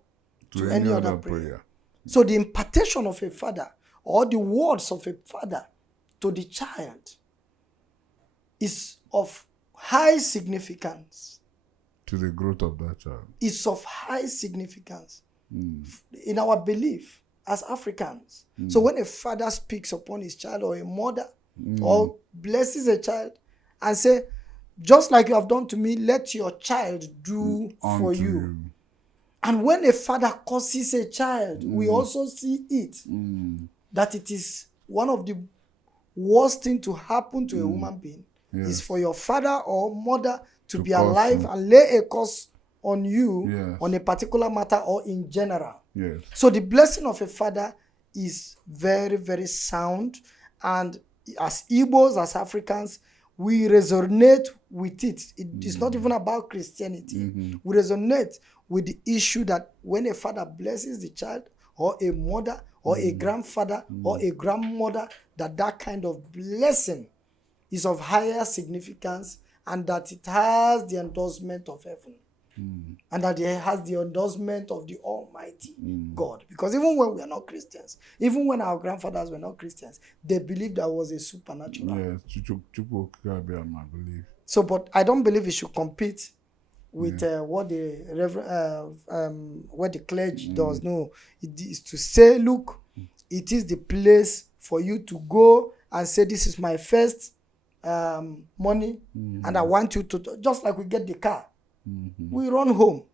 to any other prayer. So the impartation of a father or the words of a father to the child is of high significance. To the growth of that child. It's of high significance in our belief as Africans. So when a father speaks upon his child, or a mother or blesses a child and say, just like you have done to me, let your child do for you. And when a father curses a child, we also see it. That it is one of the worst things to happen to a human being is for your father or mother to be alive and lay a curse on you on a particular matter or in general. So the blessing of a father is very, very sound. And as Igbos, as Africans, we resonate with it. It is not even about Christianity. We resonate with the issue that when a father blesses the child, or a mother, or a grandfather, or a grandmother, that kind of blessing is of higher significance, and that it has the endorsement of heaven. And that it has the endorsement of the Almighty God. Because even when we are not Christians, even when our grandfathers were not Christians, they believed there was a supernatural. Yes, I believe. So, but I don't believe it should compete with what the clergy does. No, it is to say, look, it is the place for you to go and say, this is my first money, and I want you to, just like we get the car, we run home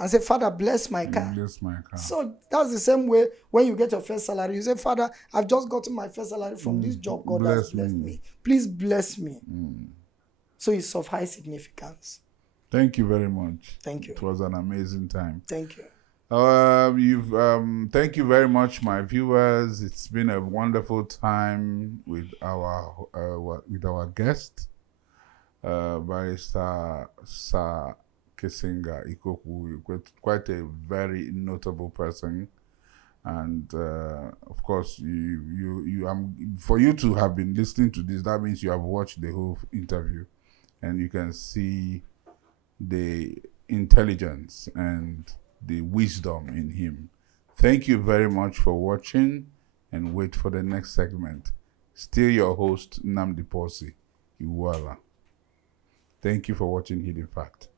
and say, Father, bless my car. Bless my car. So that's the same way when you get your first salary, you say, Father, I've just gotten my first salary from this job. God has blessed me. Please bless me. So it's of high significance. Thank you very much. Thank you. It was an amazing time. Thank you. Thank you very much, my viewers. It's been a wonderful time with our guest, Barrister Sir Kisinga Ikeokwu, quite a very notable person, and of course, for you to have been listening to this, that means you have watched the whole interview, and you can see the intelligence and the wisdom in him. Thank you very much for watching, and wait for the next segment. Still your host, Nnamdi Posi Iwuala. Thank you for watching HiddenFacts.